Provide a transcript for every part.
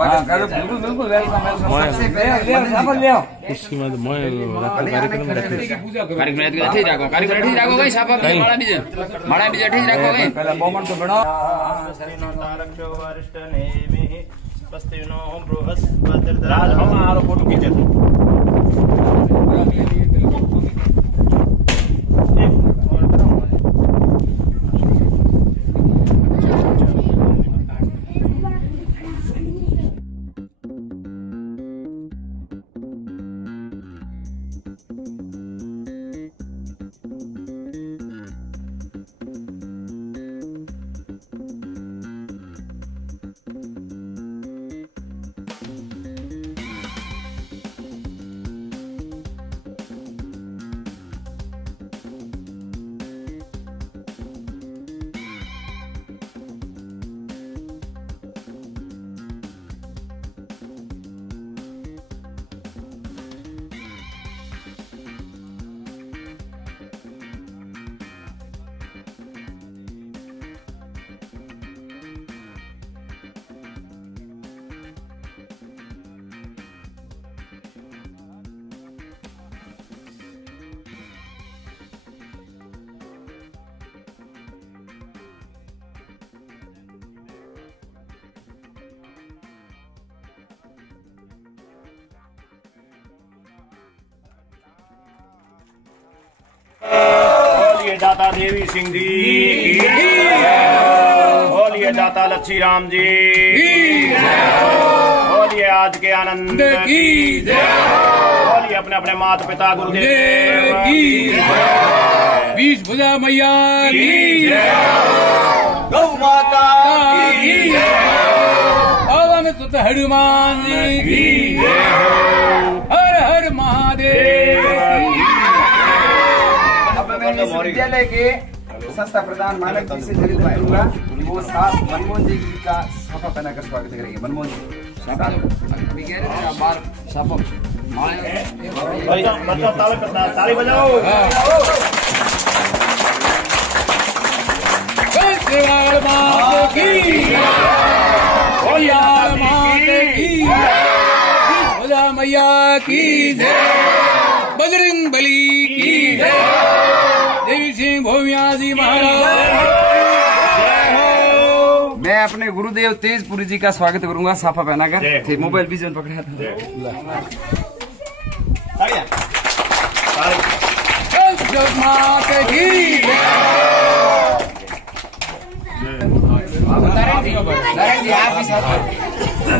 बिल्कुल बिल्कुल वेलकम सबसे पहले उसके बाद मैं कार्यक्रम ठीक राखो भाई साहब माड़ा बीजे ठीक राखो भाई पहले मोमेंट तो बनाओ राज हम आरो फोटो खींचे बोलिए दाता देवी सिंह जी बोलिए दाता लच्छी राम जी बोलिए आज के आनंद की बोलिए अपने अपने माता पिता गुरुदेव की बीस भुजा मैया की गौ माता की पवन सुत हनुमान जी की हर हर महादेव विद्यालय के संस्था प्रधान मानक जी से निवेदन करूंगा वो साहब मनमोहन जी का साफा पहनाकर स्वागत करेंगे। मनमोहन जी ताली बजाओ मैया की बजरंग बली की देवी सिंह भोमिया जी महाराज। मैं अपने गुरुदेव तेजपुरी जी का स्वागत करूंगा साफा पहनाकर। ठीक मोबाइल भी जन पकड़ा था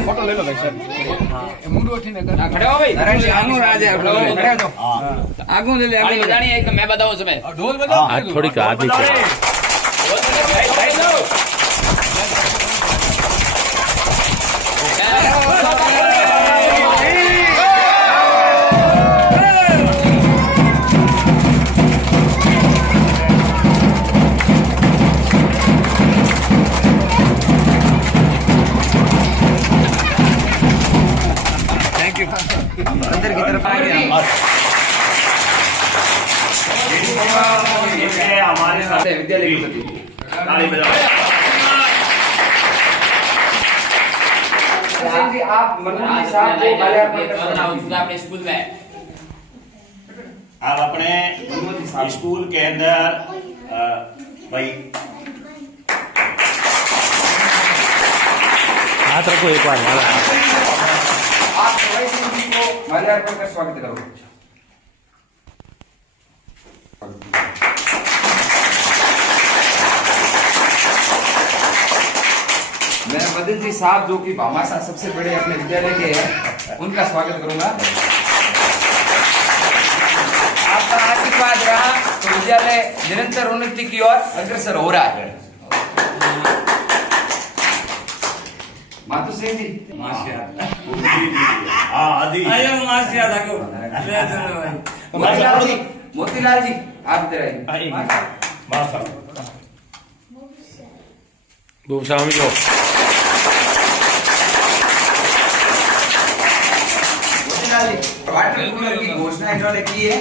फोटो ले लो भाई साहब मुंडो उठीने खड़े हो भाई नारायण जी आगू राज है खड़े हो आगू ले ले आगू जानिए एक मैं बताऊं समय ढोल बजाओ थोड़ी का आदमी अंदर की तरफ हमारे साथ विद्यालय ताली बजाओ आप मनमोहन जी साहब को अपने स्कूल में आप अपने स्कूल के अंदर भाई हाथ रखो एक बार आप सवाई सिंह जी को माल्यार्पण कर स्वागत करो। मैं मदन जी साहब जो कि भामाशाह सबसे बड़े अपने विद्यालय के हैं उनका स्वागत करूंगा। आपका आशीर्वाद रहा तो विद्यालय निरंतर उन्नति की ओर अग्रसर हो रहा है। मातु सिंह जी मोतीलाल जी आप इधर आइए। स्वामी को वाटर कूलर की घोषणा इन्होंने की है।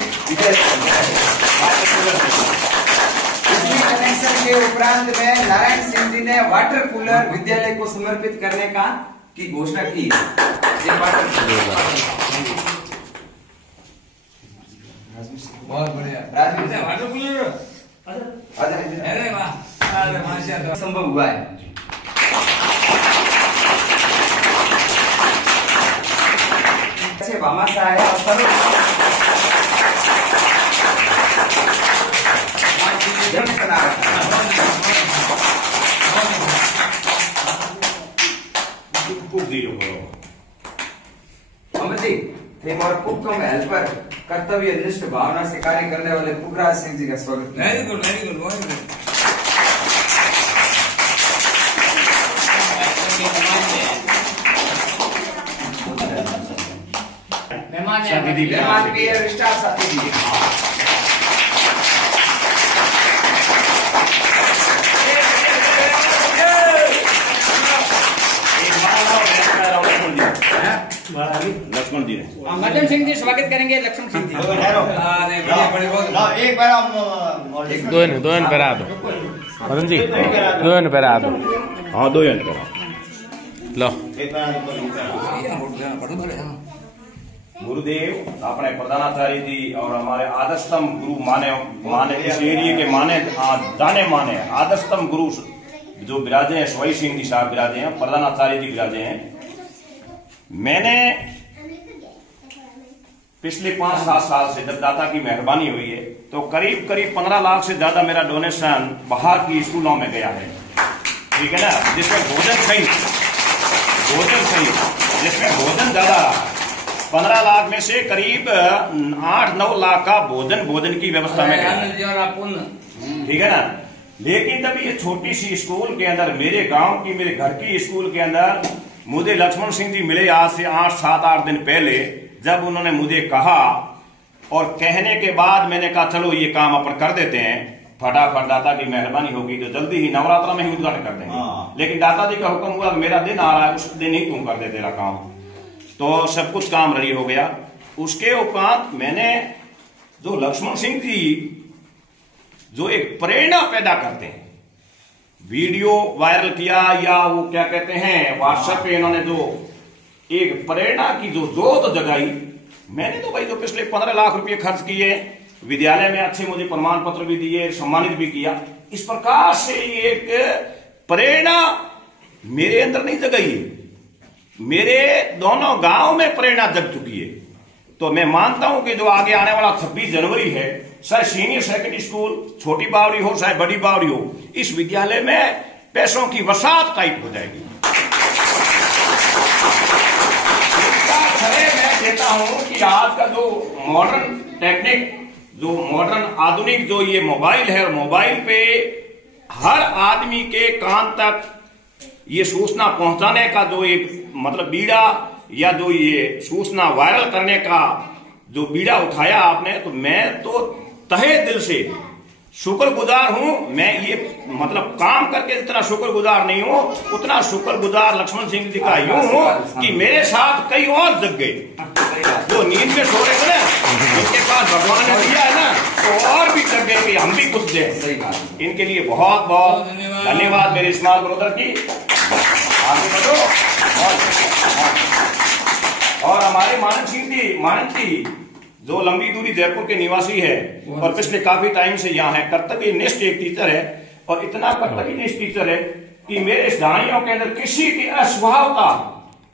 बिजली कनेक्शन के उपरांत में नारायण सिंह जी ने वाटर कूलर विद्यालय को समर्पित करने का की घोषणा की। एक बार बहुत बढ़िया संभव हुआ है। भामाशाह है थीम और कुक कम हेल्पर कर्तव्य निष्ठ भावना से कार्य करने वाले पुखराज सिंह जी का स्वागत। Very good very good. मेहमान के स्टार साथी जी लक्ष्मण जी मदन सिंह जी स्वागत करेंगे। लक्ष्मण सिंह जी एक बार दो जन पैरा दो मदन जी, दो जन पैरा दो। हाँ 2 जन करा लो। गुरुदेव अपने प्रधानाचार्य जी और हमारे आदर्शतम गुरु माने इस एरिया के जाने माने आदर्शतम गुरु जो विराजे हैं, स्वई सिंह जी साहब विराजे हैं, प्रधानाचार्य जी विराजे हैं। मैंने पिछले 5-7 साल से जब दाता की मेहरबानी हुई है तो करीब 15 लाख से ज्यादा मेरा डोनेशन बाहर की स्कूलों में गया है, ठीक है ना, जिसमें भोजन सही जिसमें भोजन ज्यादा रहा। 15 लाख में से करीब 8-9 लाख का भोजन की व्यवस्था में गया, ठीक है ना। लेकिन तब ये छोटी सी स्कूल के अंदर मेरे गांव की, मेरे घर की स्कूल के अंदर मुझे लक्ष्मण सिंह जी मिले आज से 8-7-8 दिन पहले। जब उन्होंने मुझे कहा और कहने के बाद मैंने कहा चलो ये काम अपन कर देते हैं, फटाफट दाता की मेहरबानी होगी तो जल्दी ही नवरात्र में ही उद्घाटन कर देंगे। लेकिन दाता जी का हुक्म हुआ मेरा दिन आ रहा है, उस दिन ही तुम कर दे तेरा काम। तो सब कुछ काम रेडी हो गया। उसके उपरांत मैंने जो लक्ष्मण सिंह जी जो एक प्रेरणा पैदा करते हैं, वीडियो वायरल किया या वो क्या कहते हैं व्हाट्सएप पे इन्होंने जो एक प्रेरणा की जो जोत जगाई, मैंने तो भाई जो पिछले 15 लाख रुपए खर्च किए, विद्यालय में अच्छे मुझे प्रमाण पत्र भी दिए, सम्मानित भी किया। इस प्रकार से एक प्रेरणा मेरे अंदर नहीं जगाई, मेरे दोनों गांव में प्रेरणा जग चुकी है। तो मैं मानता हूं कि जो आगे आने वाला 26 जनवरी है, चाहे सीनियर सेकेंडरी स्कूल छोटी बावड़ी हो चाहे बड़ी बावड़ी हो, इस विद्यालय में पैसों की बरसात टाइप हो जाएगी। मैं देता हूं कि आज का जो मॉडर्न टेक्निक, जो मॉडर्न आधुनिक जो ये मोबाइल है, और मोबाइल पे हर आदमी के कान तक ये सूचना पहुंचाने का जो एक मतलब बीड़ा या जो ये सूचना वायरल करने का जो बीड़ा उठाया आपने, तो मैं तो तहे दिल से शुक्रगुजार हूं। मैं ये मतलब काम करके जितना शुक्रगुजार नहीं हूं, उतना शुक्रगुजार लक्ष्मण सिंह जी का यूं हूं कि मेरे साथ कई और जग गए जो नींद में सो रहे थे ना, उनके पास भगवान ने दिया है ना, तो और भी जग गए कि हम भी कुछ दें। इनके लिए बहुत बहुत धन्यवाद मेरे स्मॉल ब्रदर की। आगे बढ़ो। और हमारे मानंद जी जो लंबी दूरी जयपुर के निवासी है और पिछले काफी टाइम से यहाँ है, कर्तव्य निष्ठ एक टीचर है, और इतना कर्तव्य निष्ठ टीचर है कि मेरे इस ढाणियों के अंदर किसी की अस्वभावता,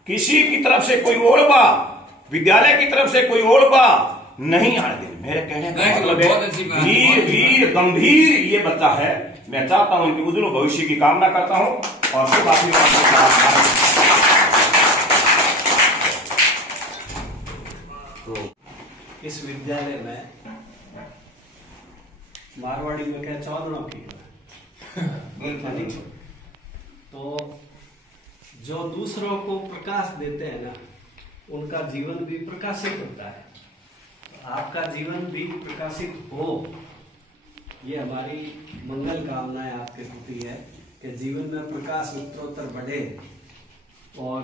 किसी की तरफ से कोई ओलबा, विद्यालय की तरफ से कोई ओलबा नहीं आने देंगे। मेरे कहने का मतलब है वीर गंभीर ये बच्चा है। मैं चाहता हूं इनके उज्जवल भविष्य की कामना करता हूं और शुभ आशीर्वाद। इस विद्यालय में मारवाड़ी में क्या चौदनों की तो जो दूसरों को प्रकाश देते हैं ना, उनका जीवन भी प्रकाशित होता है। आपका जीवन भी प्रकाशित हो, ये हमारी मंगल कामनाएं आपके प्रति है कि जीवन में प्रकाश उत्तरोत्तर बढ़े और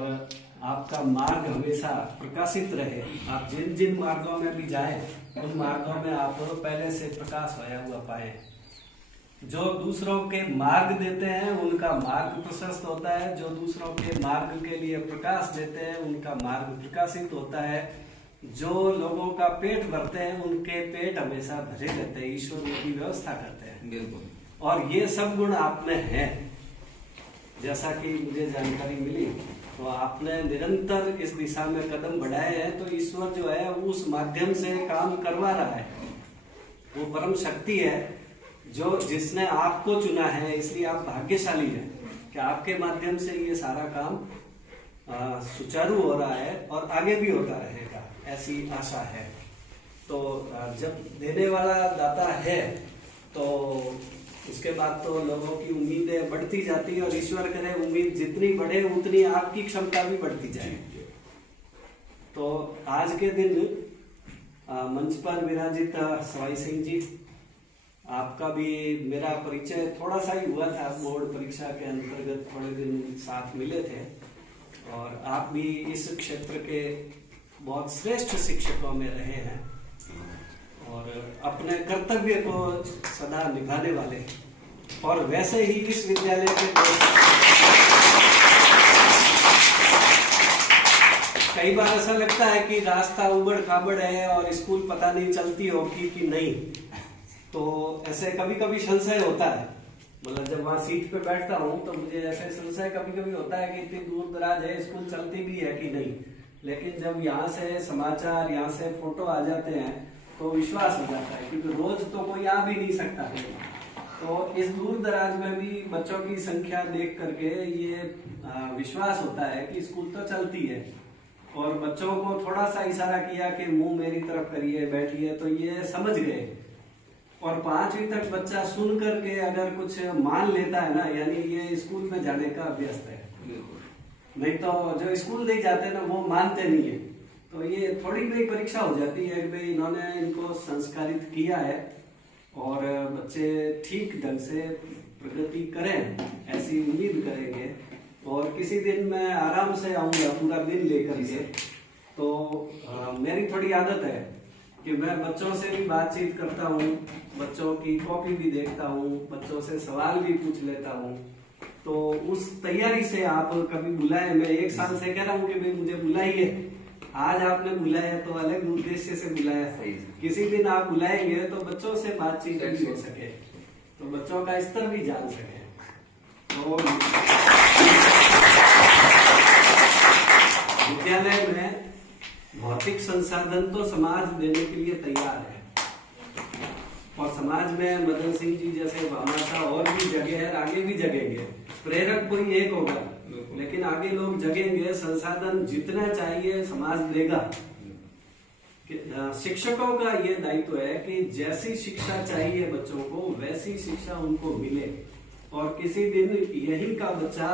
आपका मार्ग हमेशा प्रकाशित रहे। आप जिन जिन मार्गों में भी जाएं, उन मार्गों में आप पहले से प्रकाश होया हुआ पाए। जो दूसरों के मार्ग देते हैं उनका मार्ग प्रशस्त होता है, जो दूसरों के मार्ग के लिए प्रकाश देते हैं उनका मार्ग प्रकाशित होता है, जो लोगों का पेट भरते हैं उनके पेट हमेशा भरे रहते हैं, ईश्वर उनकी व्यवस्था करते हैं। बिल्कुल। और ये सब गुण आप में है, जैसा कि मुझे जानकारी मिली, तो आपने निरंतर इस दिशा में कदम बढ़ाए हैं, तो ईश्वर जो है उस माध्यम से काम करवा रहा है। वो परम शक्ति है जो जिसने आपको चुना है, इसलिए आप भाग्यशाली हैं कि आपके माध्यम से ये सारा काम सुचारू हो रहा है और आगे भी होता रहेगा, ऐसी आशा है। तो जब देने वाला दाता है तो उसके बाद तो लोगों की उम्मीदें बढ़ती जाती है, और ईश्वर करे उम्मीद जितनी बढ़े उतनी आपकी क्षमता भी बढ़ती जाए। तो आज के दिन मंच पर विराजित सवाई सिंह जी, आपका भी मेरा परिचय थोड़ा सा ही हुआ था, बोर्ड परीक्षा के अंतर्गत थोड़े दिन साथ मिले थे, और आप भी इस क्षेत्र के बहुत श्रेष्ठ शिक्षकों में रहे हैं और अपने कर्तव्य को सदा निभाने वाले, और वैसे ही इस विद्यालय के कई बार ऐसा लगता है कि रास्ता उबड़ खाबड़ है और स्कूल पता नहीं चलती होगी कि नहीं, तो ऐसे कभी कभी संशय होता है। मतलब जब वहां सीट पे बैठता हूँ तो मुझे ऐसे संशय कभी कभी होता है कि इतनी दूर दराज है, स्कूल चलती भी है कि नहीं। लेकिन जब यहाँ से समाचार, यहाँ से फोटो आ जाते हैं तो विश्वास हो जाता है, क्योंकि रोज तो कोई आ भी नहीं सकता है। तो इस दूर दराज में भी बच्चों की संख्या देख करके ये विश्वास होता है कि स्कूल तो चलती है। और बच्चों को थोड़ा सा इशारा किया कि मुंह मेरी तरफ करिए, बैठिए, तो ये समझ गए। और 5वीं तक बच्चा सुन करके अगर कुछ मान लेता है ना, यानी ये स्कूल में जाने का अभ्यस्त है। नहीं तो जो स्कूल नहीं जाते ना वो मानते नहीं है। तो ये थोड़ी बड़ी परीक्षा हो जाती है कि भाई इन्होंने इनको संस्कारित किया है और बच्चे ठीक ढंग से प्रगति करें, ऐसी उम्मीद करेंगे। और किसी दिन मैं आराम से आऊंगा पूरा दिन लेकर के, तो मेरी थोड़ी आदत है कि मैं बच्चों से भी बातचीत करता हूँ, बच्चों की कॉपी भी देखता हूँ, बच्चों से सवाल भी पूछ लेता हूँ। तो उस तैयारी से आप कभी बुलाए, मैं 1 साल से कह रहा हूँ कि भाई मुझे बुलाइए, आज आपने बुलाया तो अलग उद्देश्य से बुलाया, किसी दिन आप बुलाएंगे तो बच्चों से बातचीत भी हो सके, तो बच्चों का स्तर भी जान सके। तो विद्यालय में भौतिक संसाधन तो समाज देने के लिए तैयार है, और समाज में मदन सिंह जी जैसे भामाशाह और भी जगह है, आगे भी जगेंगे। प्रेरक कोई एक होगा, लेकिन आगे लोग जगेंगे। संसाधन जितना चाहिए समाज देगा। शिक्षकों का ये दायित्व है कि जैसी शिक्षा चाहिए बच्चों को वैसी शिक्षा उनको मिले, और किसी दिन यही का बच्चा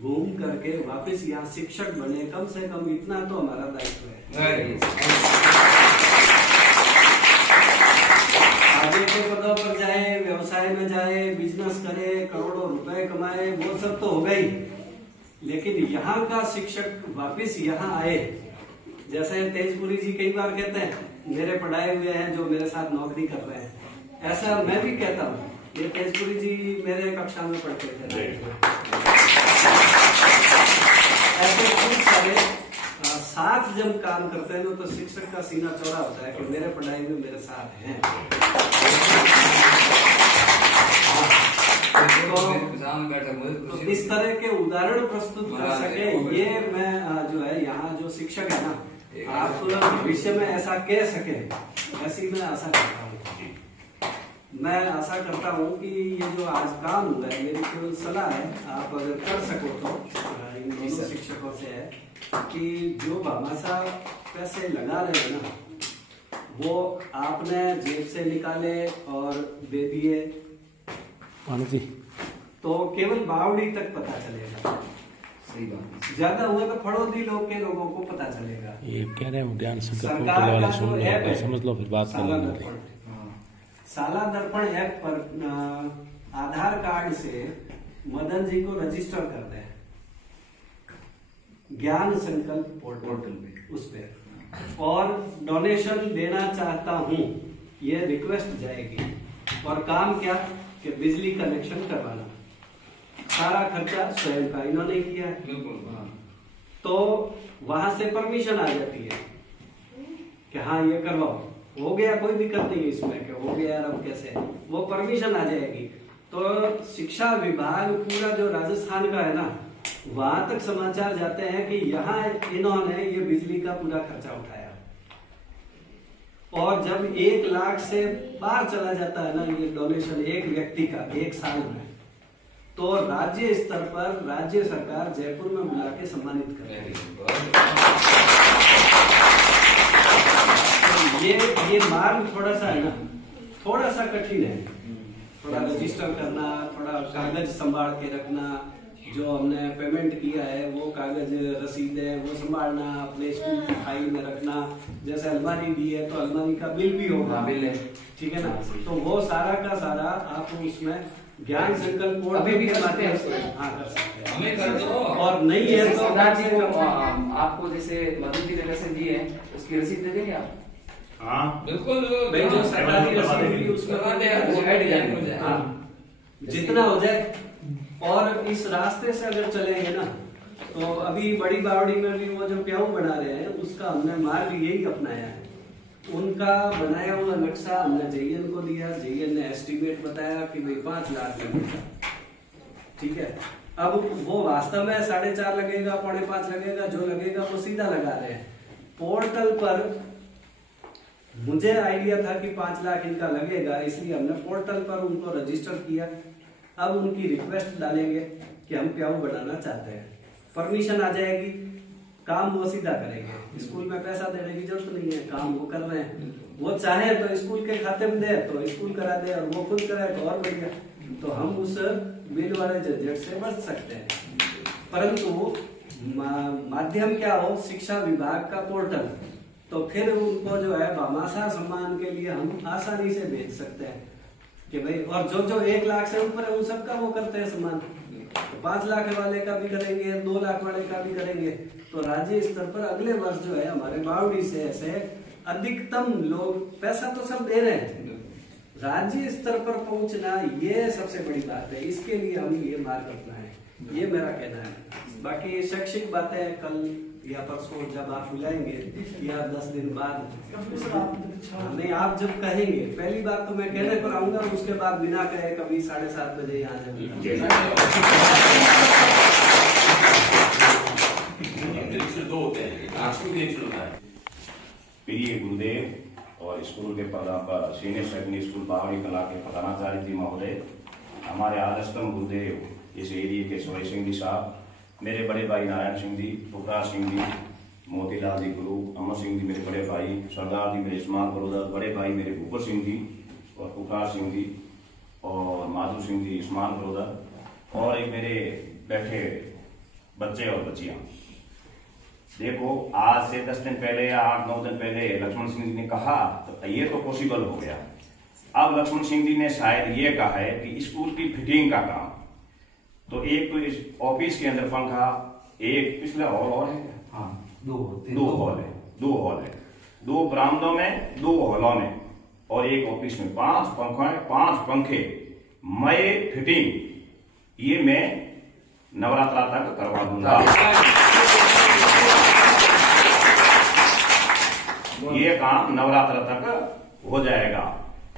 घूम करके वापस यहाँ शिक्षक बने, कम से कम इतना तो हमारा दायित्व है। आगे के पदों पर जाए, व्यवसाय में जाए, बिजनेस करे, करोड़ों रुपए कमाए, वो सब तो हो गई, लेकिन यहाँ का शिक्षक वापस यहाँ आए। जैसे तेजपुरी जी कई बार कहते हैं मेरे पढ़ाए हुए हैं जो मेरे साथ नौकरी कर रहे हैं, ऐसा मैं भी कहता हूँ। ये तेजपुरी जी मेरे कक्षा में पढ़ते थे। ऐसे खूब सारे साथ जब काम करते हैं तो शिक्षक का सीना चौड़ा होता है कि मेरे पढ़ाई में मेरे साथ हैं। तो इस तरह के उदाहरण प्रस्तुत कर सके, ये मैं जो है यहाँ जो शिक्षक है ना, आप भविष्य में ऐसा कह सके, ऐसी मैं आशा करता हूँ। मैं आशा करता हूँ कि ये जो आज काम हुआ है, मेरी केवल सलाह है, आप अगर कर सको तो इन दोनों शिक्षकों से है कि जो भामाशाह पैसे लगा रहे हैं ना, वो आपने जेब से निकाले और दे दिए तो केवल बावड़ी तक पता चलेगा। सही बात। ज्यादा हुआ तो फड़ोदी लोग के लोगों को पता चलेगा। ये कह रहे हैं ध्यान से सरकार का जो ऐप है, समझ लो, फिर बात कर साला दर्पण ऐप पर आधार कार्ड से मदन जी को रजिस्टर कर दें, ज्ञान संकल्प पोर्टल पे, उस पे, और डोनेशन देना चाहता हूँ, ये रिक्वेस्ट जाएगी। और काम क्या, कि बिजली कनेक्शन करवाना, सारा खर्चा स्वयं का इन्होंने किया है। बिल्कुल। तो वहां से परमिशन आ जाती है कि हाँ ये करवाओ, हो गया, कोई दिक्कत नहीं है इसमें कि हो गया यार अब कैसे, वो परमिशन आ जाएगी। तो शिक्षा विभाग पूरा जो राजस्थान का है ना, वहां तक समाचार जाते हैं कि यहाँ इन्होंने ये बिजली का पूरा खर्चा उठाया। और जब 1 लाख से बाहर चला जाता है ना ये डोनेशन एक व्यक्ति का 1 साल में, तो राज्य स्तर पर राज्य सरकार जयपुर में बुला के सम्मानित करेगी। ये मार्ग थोड़ा सा है ना, थोड़ा सा कठिन है, थोड़ा रजिस्टर करना, थोड़ा कागज संभाल के रखना, जो हमने पेमेंट किया है वो कागज रसीद है वो संभालना, अपने स्कूल की फाइल में रखना, जैसे अलमारी दी है तो अलमारी का बिल भी होगा, बिल है, ठीक है ना। तो वो सारा का सारा आप उसमें ज्ञान संकल्प बोर्ड अभी भी हाँ कर सकते हैं, हमें कर दो। और नहीं है तो आपको जैसे मदद की तरह से दिए हैं उसकी रसीद दे देंगे आप? हाँ बिल्कुल, भाई जो सरकारी रसीद मिली उसमें हाँ, जितना हो जाए। और इस रास्ते से अगर चलेंगे ना, तो अभी बड़ी बावड़ी में भी वो जो प्याऊ बना रहे हैं उसका हमने मार्ग यही अपनाया है। उनका बनाया हुआ नक्शा हमने जेईएन को दिया, जेईएन ने एस्टिमेट बताया कि भाई 5 लाख लगेगा, ठीक है। अब वो वास्तव में 4.5 लगेगा, 4.5 लगेगा, जो लगेगा वो सीधा लगा रहे हैं। पोर्टल पर मुझे आइडिया था कि 5 लाख इनका लगेगा, इसलिए हमने पोर्टल पर उनको रजिस्टर किया। अब उनकी रिक्वेस्ट डालेंगे कि हम प्याऊ बनाना चाहते हैं, परमिशन आ जाएगी, काम वो सीधा करेंगे, स्कूल में पैसा देने की जरूरत नहीं है, काम वो कर रहे हैं। वो चाहे तो स्कूल के खाते में दे तो स्कूल करा दे, और वो खुद करे तो और बढ़िया। तो हम उस बिल वाले झंझट से बच सकते हैं। परंतु माध्यम क्या हो, शिक्षा विभाग का पोर्टल, तो फिर उनको जो है भामाशाह सम्मान के लिए हम आसानी से भेज सकते हैं कि भाई, और जो 1 लाख से ऊपर है उन सबका वो करते हैं सम्मान, तो 5 लाख वाले का भी करेंगे, 2 लाख वाले का भी करेंगे। तो राज्य स्तर पर अगले वर्ष जो है हमारे बावड़ी से ऐसे अधिकतम लोग, पैसा तो सब दे रहे हैं, राज्य स्तर पर पहुंचना ये सबसे बड़ी बात है। इसके लिए हम ये मार्ग अपनाएं, ये मेरा कहना है। बाकी शैक्षिक बातें कल या परसों जब आप बुलाएंगे या 10 दिन बाद, नहीं आप जब कहेंगे, पहली बात तो मैं कहने पर आऊंगा, उसके बाद बिना कहे कभी 7:30 बजे यहाँ जाऊंगा। प्रिय गुरुदेव और स्कूल के सीनियर सेकेंडरी स्कूल बावड़ी कला के प्रधानाचार्य जी महोदय, हमारे आदर्शतम गुरुदेव इस एरिया के सोहेल सिंह जी साहब, मेरे बड़े भाई नारायण सिंह जी, पुखराज सिंह जी, मोतीलाल जी गुरु, अमर सिंह जी मेरे बड़े भाई, सरदार जी मेरे स्मार्ट ब्रदर, बड़े भाई मेरे भूपर सिंह जी और पुखराज सिंह जी, और माधु सिंह जी स्मार्ट ब्रदर, और एक मेरे बैठे बच्चे और बच्चियां। देखो आज से 10 दिन पहले या 8-9 दिन पहले लक्ष्मण सिंह जी ने कहा तो ये तो पॉसिबल हो गया। अब लक्ष्मण सिंह जी ने शायद ये कहा है कि स्कूल की फिटिंग का काम, तो एक तो इस ऑफिस के अंदर पंखा, एक पिछला हॉल और है, हाँ 2 हॉल है, 2 बरामदों में, 2 हॉलों में, और एक ऑफिस में 5 पंखे, मैं फिटिंग ये मैं नवरात्रा तक करवा दूंगा। ये काम नवरात्र तक हो जाएगा।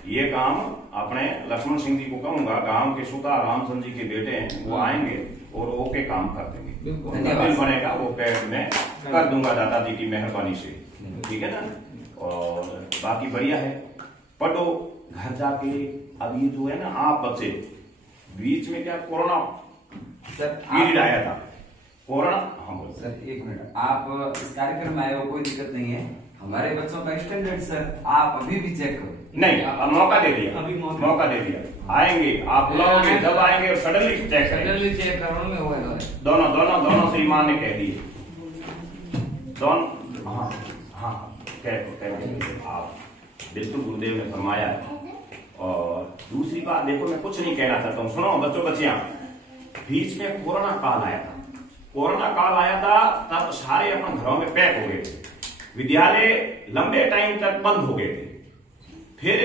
ये काम अपने लक्ष्मण सिंह जी को कहूंगा, गांव के सुता रामचंद्र जी के बेटे हैं, वो आएंगे और ओके काम कर देंगे। बिल बनेगा वो पेड़ में कर दूंगा दादाजी की मेहरबानी से, ठीक है ना। और बाकी बढ़िया है, पढ़ो घर जाके। अब ये जो है ना, आप बच्चे बीच में क्या कोरोना पीरियड आया था, कोरोना। हाँ बोलो सर, 1 मिनट, आप इस कार्यक्रम में आए हो, कोई दिक्कत नहीं है, हमारे बच्चों का स्टैंडर्ड सर आप अभी भी चेक करो। नहीं, अब मौका दे दिया, अभी मौका दे दिया, आएंगे आप बुलाओगे, जब आएंगे और सडनली चेक करने में होगा। दोनों से ईमान ने कह दिए, दोनों हाँ कह आप बिल्कुल गुरुदेव ने फरमाया है। और दूसरी बात देखो, मैं कुछ नहीं कहना चाहता हूँ, सुनो बच्चों बच्चियां, बीच में कोरोना काल आया था, तब सारे अपने घरों में पैक हो गए थे, विद्यालय लंबे टाइम तक बंद हो गए थे। फिर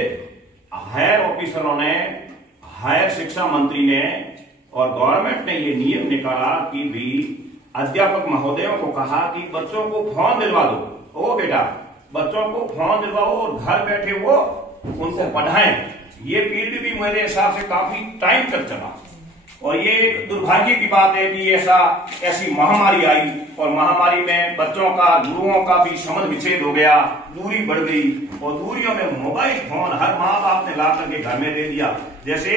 हायर ऑफिसरों ने हायर शिक्षा मंत्री ने और गवर्नमेंट ने ये नियम निकाला कि भी अध्यापक महोदयों को कहा कि बच्चों को फोन दिलवा दो। ओ बेटा, बच्चों को फोन दिलवाओ और घर बैठे वो उनको पढ़ाएं। ये पीरियड भी मेरे हिसाब से काफी टाइम तक चला और ये एक दुर्भाग्य की बात है कि ऐसी महामारी आई और महामारी में बच्चों का, गुरुओं का भी संबंध विच्छेद हो गया, दूरी बढ़ गई और दूरियों में मोबाइल फोन हर माँ बाप ने ला करके घर में दे दिया। जैसे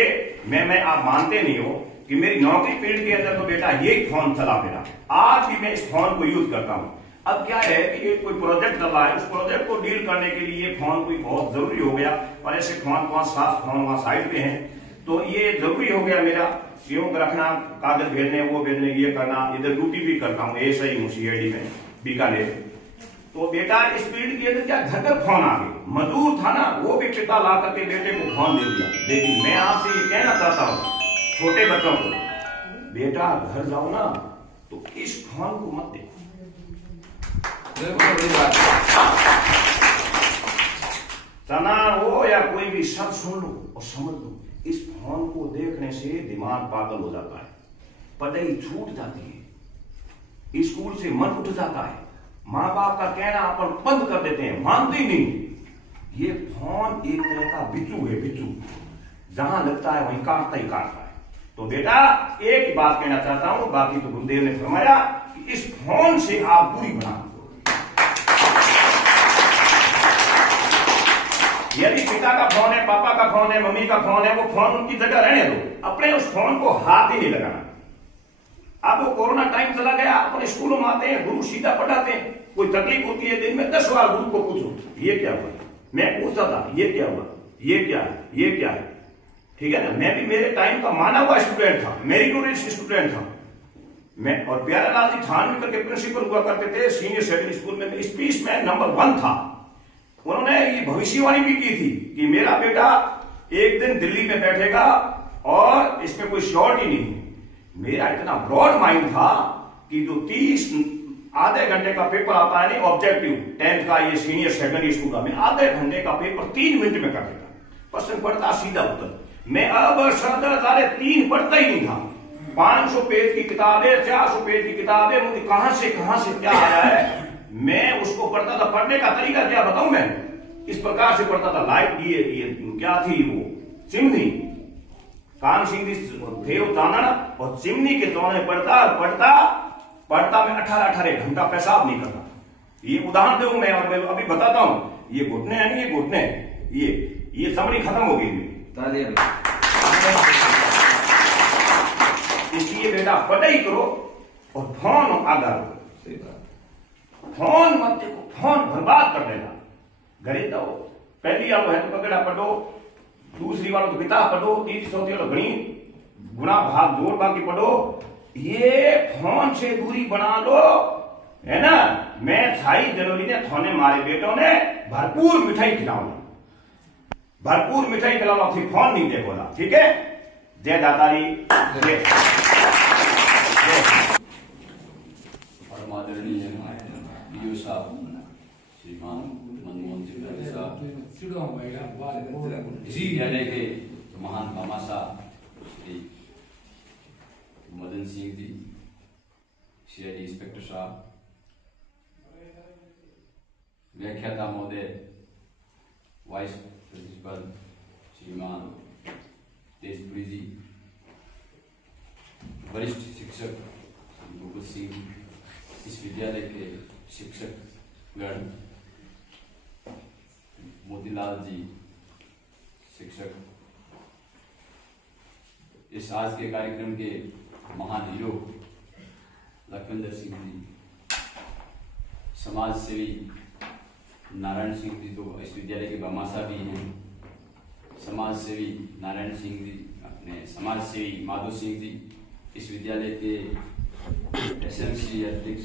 मैं आप मानते नहीं हो कि मेरी नौकरी पीरियड के अंदर तो बेटा यही फोन चला मेरा, आज भी मैं इस फोन को यूज करता हूँ। अब क्या है कि ये कोई प्रोजेक्ट चल रहा है, उस प्रोजेक्ट को डील करने के लिए फोन कोई बहुत जरूरी हो गया और ऐसे फोन 5-7 फोन वहां साइड पे हैं, तो ये जरूरी हो गया मेरा योग रखना, कागज भेजने, वो भेजने, ये करना। इधर ड्यूटी भी करता हूँ, एएसआई हूँ सीआईडी में बीकानेर। तो बेटा इस पीरियड के अंदर क्या घर घर फोन आ गए, मजदूर था ना वो भी पिता ला करके बेटे को फोन दे दिया। लेकिन मैं आपसे ये कहना चाहता हूँ छोटे बच्चों को, बेटा घर जाओ ना तो इस फोन को मत देखो। तना हो या कोई भी शब्द सुन लो और समझ लो, इस फोन को देखने से दिमाग पागल हो जाता है, पढ़ाई छूट जाती है, स्कूल से मन उठ जाता है, माँ बाप का कहना अपन बंद कर देते हैं, मानते ही नहीं। ये फोन एक तरह का बिच्छू है, बिच्छू जहां लगता है वहीं काटता ही काटता है। तो बेटा एक ही बात कहना चाहता हूं, बाकी तो गुरुदेव ने फरमाया कि इस फोन से आप दूरी बना दो। यदि पिता का फोन है, पापा का फोन है, मम्मी का फोन है, वो फोन उनकी जगह रहने दो, अपने उस फोन को हाथ ही नहीं लगाना। अब वो कोरोना टाइम चला गया, अपने स्कूलों में आते हैं, गुरु सीधा पढ़ाते हैं, कोई तकलीफ होती है दिन में 10 सवाल गुरु को पूछो, ये क्या हुआ, मैं पूछता था ये क्या हुआ, ये क्या है, ये क्या है, ठीक है ना। मैं भी मेरे टाइम का माना हुआ स्टूडेंट था, मेरिटोरियस स्टूडेंट था मैं, और प्यारेलाल जी थानवी करके प्रिंसिपल हुआ करते थे सीनियर सेकेंडरी स्कूल में, स्पीच में नंबर 1 था। उन्होंने ये भविष्यवाणी भी की थी कि मेरा बेटा एक दिन दिल्ली में बैठेगा और इसमें कोई शॉर्ट ही नहीं। मेरा इतना ब्रॉड माइंड था कि जो 30 आधे घंटे का पेपर आता है नहीं ऑब्जेक्टिव 10th का, ये सीनियर सेकेंडरी स्कूल का, मैं आधे घंटे का पेपर 3 मिनट में कर देता, प्रश्न पढ़ता सीधा उत्तर। मैं अब सदर 3 पढ़ता ही नहीं था, 500 पेज की किताबें, 400 पेज की किताबें, मुझे कहां से क्या आया है, मैं उसको पढ़ता था। पढ़ने का तरीका क्या बताऊं मैं, इस प्रकार से पढ़ता था। लाइट ये क्या थी वो चिमनी, कान सिंह थे चानन और चिमनी के चौने पढ़ता मैं 18 घंटा पेशाब नहीं करता। ये उदाहरण दूं मैं, और मैं अभी बताता हूं, ये घुटने है नहीं, ये घुटने, ये चमड़ी खत्म हो गई। इसलिए बेटा पढ़ाई करो और फोन आगा रखो, फोन मत देखो, फोन बर्बाद कर देगा। घरे जाओ, पहली वालों है तो पकड़ा पढ़ो, दूसरी वालों तो किताब पढ़ो, तीसरी चौथी वालों गणित गुणा भाग जोड़ बाकी पढ़ो। ये फोन से दूरी बना लो, है ना। मैं 28 जनवरी ने थाने मारे बेटों ने भरपूर मिठाई खिलाऊंगा, भरपूर मिठाई खिलाऊंगा, फिर फोन नहीं देखो ना, ठीक है। जय दातारी, जय आदरणीय डीओ साहब श्रीमान मनमोहन सिंह साहब, इस विद्यालय के महान भामाशाह श्री मदन सिंह जी, सीआईडी इंस्पेक्टर साहब, व्याख्याता महोदय, वाइस प्रिंसिपल श्रीमान तेजपुरी जी, वरिष्ठ शिक्षक भूपत सिंह, इस विद्यालय के शिक्षकगण, मोतीलाल जी शिक्षक, इस आज के कार्यक्रम के महान हीरो लखविंदर सिंह जी, समाज सेवी नारायण सिंह जी तो इस विद्यालय के भामाशाह भी हैं, समाज सेवी नारायण सिंह जी, अपने समाज सेवी माधो सिंह जी, इस विद्यालय के एसएमसी अध्यक्ष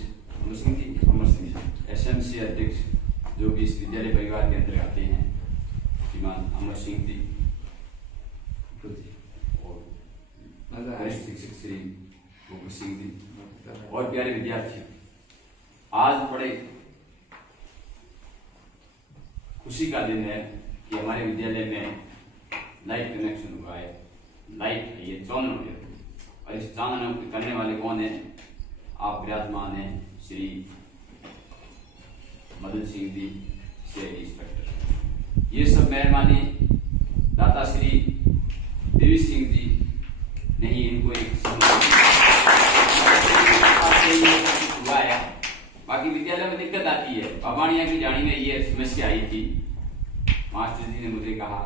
एसएमसी अध्यक्ष जो भी इस विद्यालय परिवार के अंतर्गत आते हैं, श्रीमान अमर सिंह जी और वरिष्ठ शिक्षक श्री भूपत सिंह जी और प्यारे विद्यार्थी, आज बड़े खुशी का दिन है कि हमारे विद्यालय में लाइट कनेक्शन हुआ है। लाइट है, ये चानन है। और इस चानन करने वाले कौन है? आप विराजमान है श्री मदन सिंह जी, सीआईडी इंस्पेक्टर। ये सब मेहरबानी दाता श्री देवी सिंह जी ने ही इनको एक हुआ है। बाकी विद्यालय में दिक्कत आती है। बाबाणिया की जानी में ये समस्या आई थी। मास्टर जी ने मुझे कहा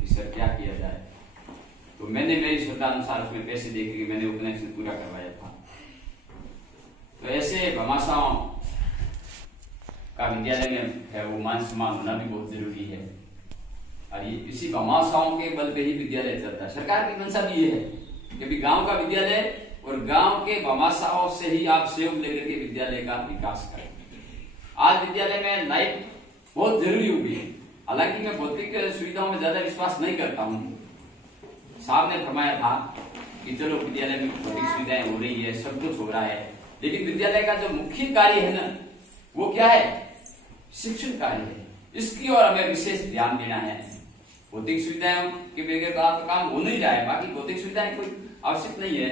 कि सर क्या किया जाए, तो मैंने मेरी श्रद्धा अनुसार उसमें पैसे दे के मैंने वो कनेक्शन पूरा करवाया था। तो ऐसे भामाशाहों का विद्यालय में है वो मान सम्मान होना भी बहुत जरूरी है। और ये इसी भामाशाहों के बल पे ही विद्यालय चलता है। सरकार की मंशा भी ये है कि गांव का विद्यालय और गांव के भामाशाहों से ही आप सहयोग लेकर के विद्यालय का विकास करें। आज विद्यालय में लाइट बहुत जरूरी हो गई है। हालांकि मैं भौतिक सुविधाओं में ज्यादा विश्वास नहीं करता हूँ। साहब ने फरमाया था कि चलो विद्यालय में भौतिक सुविधाएं हो रही है, सब कुछ हो रहा है, लेकिन विद्यालय का जो मुख्य कार्य है ना, वो क्या है? शिक्षण कार्य है। इसकी ओर हमें विशेष ध्यान देना है। भौतिक सुविधाओं के बगैर तो काम हो नहीं रहा है। बाकी भौतिक सुविधाएं कोई आवश्यक नहीं है।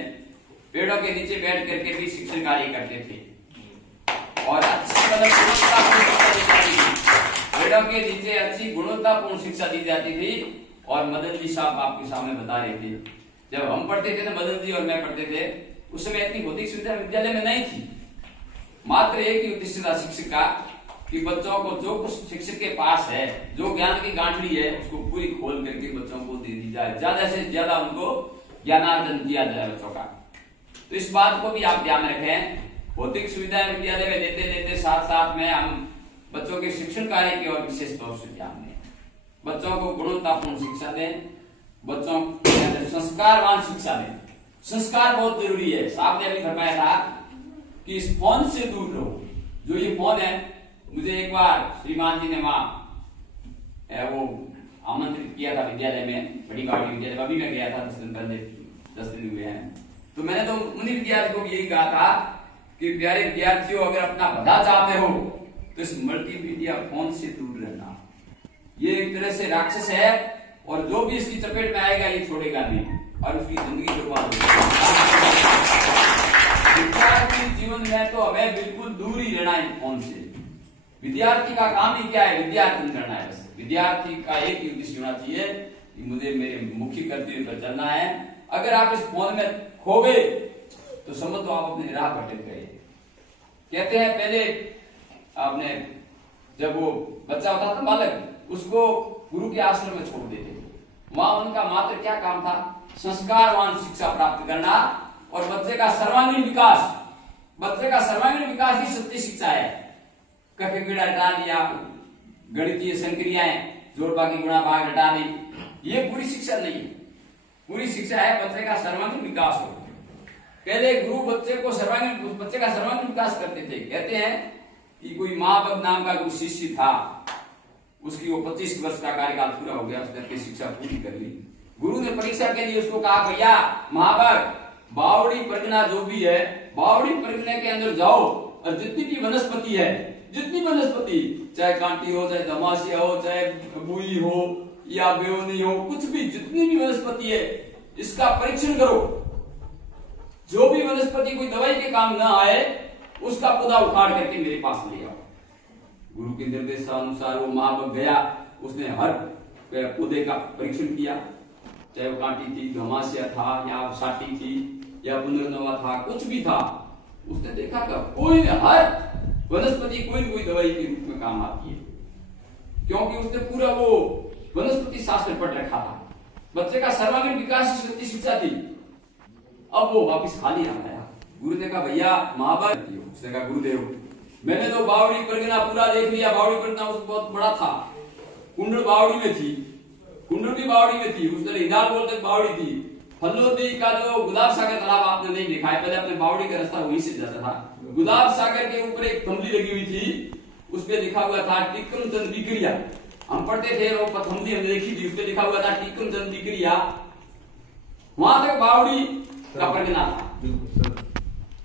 पेड़ों के नीचे बैठ करके भी शिक्षण कार्य करते थे और अच्छी पेड़ों के नीचे अच्छी गुणवत्तापूर्ण शिक्षा दी जाती थी। और मदन जी साहब आपके सामने बता रहे थे, जब हम पढ़ते थे ना, मदन जी और मैं पढ़ते थे, उस समय इतनी भौतिक सुविधा विद्यालय में नहीं थी। मात्र एक ही उद्देश्य था शिक्षक का कि बच्चों को जो कुछ शिक्षक के पास है, जो ज्ञान की गांठड़ी है, उसको पूरी खोल करके बच्चों को दे दी जाए, ज्यादा से ज्यादा उनको ज्ञानार्जन किया जाए बच्चों का। तो इस बात को भी आप ध्यान रखें। भौतिक सुविधाएं विद्यालय में देते देते साथ साथ में हम बच्चों के शिक्षण कार्य की ओर विशेष तौर से ध्यान दें। बच्चों को गुणवत्तापूर्ण शिक्षा दें, बच्चों को संस्कारवान शिक्षा दें। संस्कार बहुत जरूरी है। साहब ने अभी फरमाया था कि इस फोन से दूर रहो। जो ये फोन है, मुझे एक बार श्रीमान जी ने वहां वो आमंत्रित किया था विद्यालय में, बड़ी बाड़ी विद्यालय। अभी मैं गया था 10 दिन पहले, 10 दिन हुए हैं। तो मैंने तो उन्हीं विद्यार्थियों को यही कहा था कि प्यारे विद्यार्थियों, अगर अपना भला चाहते हो तो इस मल्टीमीडिया फोन से दूर रहना। ये एक तरह से राक्षस है और जो भी इसकी चपेट में आएगा ये छोड़ेगा नहीं और उसकी जिंदगी बर्बाद हो जाएगी। विद्यार्थी जीवन में तो हमें बिल्कुल दूर ही रहना है फोन से। विद्यार्थी का काम ही क्या है? विद्यार्थी करना है। बस विद्यार्थी का एक ही उद्देश्य होना चाहिए कि मुझे मेरे मुख्य कर्तव्य पर चलना है। अगर आप इस फोन में खो गए तो समझ लो आप अपने राह भटक गए। कहते हैं पहले आपने जब वो बच्चा होता था बालक, उसको गुरु के आश्रम में छोड़ देते थे। वहां उनका मात्र क्या काम था? संस्कारवान शिक्षा प्राप्त करना और बच्चे का सर्वांगीण विकास। बच्चे का सर्वांगीण विकास ही सच्ची शिक्षा है। कके कीड़ा हटा दिया, गणितीय संक्रियाएं, जोड़ बाकी गुणा भाग हटा दी, ये पूरी शिक्षा नहीं है। पूरी शिक्षा है बच्चे का सर्वांगीण विकास हो। पहले गुरु बच्चे का सर्वांगीण विकास करते थे। कहते हैं कि कोई महाभग नाम का कोई शिष्य था, उसकी वो 25 वर्ष का कार्यकाल पूरा हो गया, उसने शिक्षा पूरी कर ली। गुरु ने परीक्षा के लिए उसको कहा, भैया महाभग, बावड़ी परगना जो भी है, बावड़ी परगने के अंदर जाओ और जितनी भी वनस्पति है, जितनी वनस्पति, चाहे कांटी हो, चाहे धमासिया हो, चाहे बुई हो या बेवनी हो, कुछ भी, जितनी भी वनस्पति है, इसका परीक्षण करो। जो भी वनस्पति कोई दवाई के काम ना आए, उसका पौधा उखाड़ करके मेरे पास ले आओ। गुरु के निर्देशानुसार वो महाभग गया, उसने हर पौधे का परीक्षण किया, चाहे वो कांटी थी, घमासिया था या साटी थी या पुनर्नवा था, कुछ भी था। उसने देखा कि कोई हर वनस्पति कोई न कोई दवाई के रूप में काम आती है, क्योंकि उसने पूरा वो वनस्पति शास्त्र पढ़ रखा था। बच्चे का सर्वांगीण विकास की सच्ची शिक्षा थी। अब वो वापिस खाली आ गया। गुरु ने कहा, भैया महाभग, उसने कहा गुरुदेव, मैंने तो बावड़ी परगना पूरा देख लिया। बावड़ी परगना उसको बहुत बड़ा था, कुंडल बावड़ी में थी, कुंडल भी बावड़ी में थी, उसने हिदार बोलते बावड़ी थी। फल्लोदी का जो गुलाब सागर तालाब आपने नहीं देखा है, पहले अपने बावड़ी का रास्ता वहीं से जाता था। गुलाब सागर के ऊपर एक थमली लगी हुई थी, उसपे लिखा हुआ था टिक्कम चंद बिक्रिया। हम पढ़ते थे, वो थमली हमने देखी थी, उसपे लिखा हुआ था टिक्कम चंद बिक्रिया। वहां तक बावड़ी का परगना था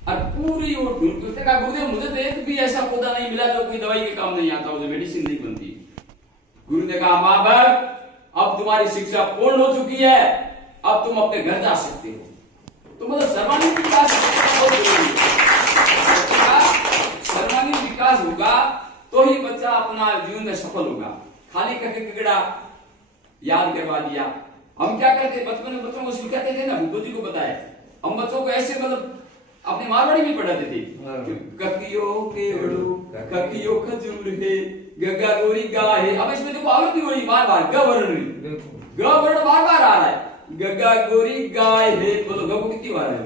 और पूरी वो ढूंढ। उसने कहा, गुरुदेव मुझे तो एक भी ऐसा पौधा नहीं मिला जो कोई दवाई के काम नहीं आता, उसे मेडिसिन नहीं बनती। गुरु ने कहा, महाभग, अब तुम्हारी शिक्षा पूर्ण हो चुकी है, अब तुम अपने घर जा सकते हो। तो मतलब सर्वांगीण विकास बहुत जरूरी है। सर्वांगीण विकास होगा तो ही बच्चा अपना जीवन में सफल होगा। खाली करके किकड़ा याद करवा दिया। हम क्या करते बचपन में बच्चों को सिखाते थे ना, बुद्धू जी को बताया, हम बच्चों को ऐसे मतलब अपनी मारवाड़ी में पढ़ाते थे। ककियो केवड़ू ककियो खजूर है गगा गोरी गा है। अब इसमें देखो आवृत्ति हो रही बार बार, ग वर्ण बार बार आ रहा है। गगा गोरी गाय है, बोलो ग को कितनी बार है?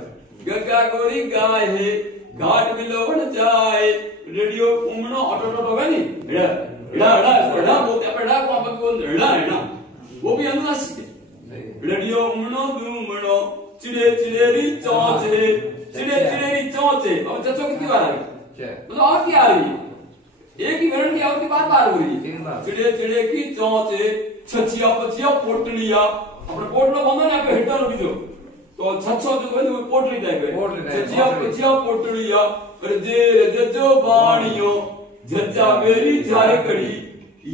गगा गोरी गाय है, घाट बिलोड़ जाए, रेडियो उमनो ऑटो होगा नहीं, ड़ा बोलते हैं, ड़ा को अपन बोल ड़ा है ना, वो भी अनुनासिक है। रेडियो उमनो दूमनो चिड़े चिड़ेरी चौंच है, चिड़े चिड़ेरी चौंच है। अब चचो कितनी बार आ रही? मतलब और क्या आ रही है? एक ही वर्ण की आवृत्ति बार बार हो रही है। चिड़े चिड़े की चौंच है, छछिया पछिया पोटलिया, अपने पोटलो बंदो ने पे हेटर बीजो तो छछो जो है वो पोटली टाइप है। छछिया पछिया पोटलिया रजे रजो बाणियो झज्जा मेरी झारे कड़ी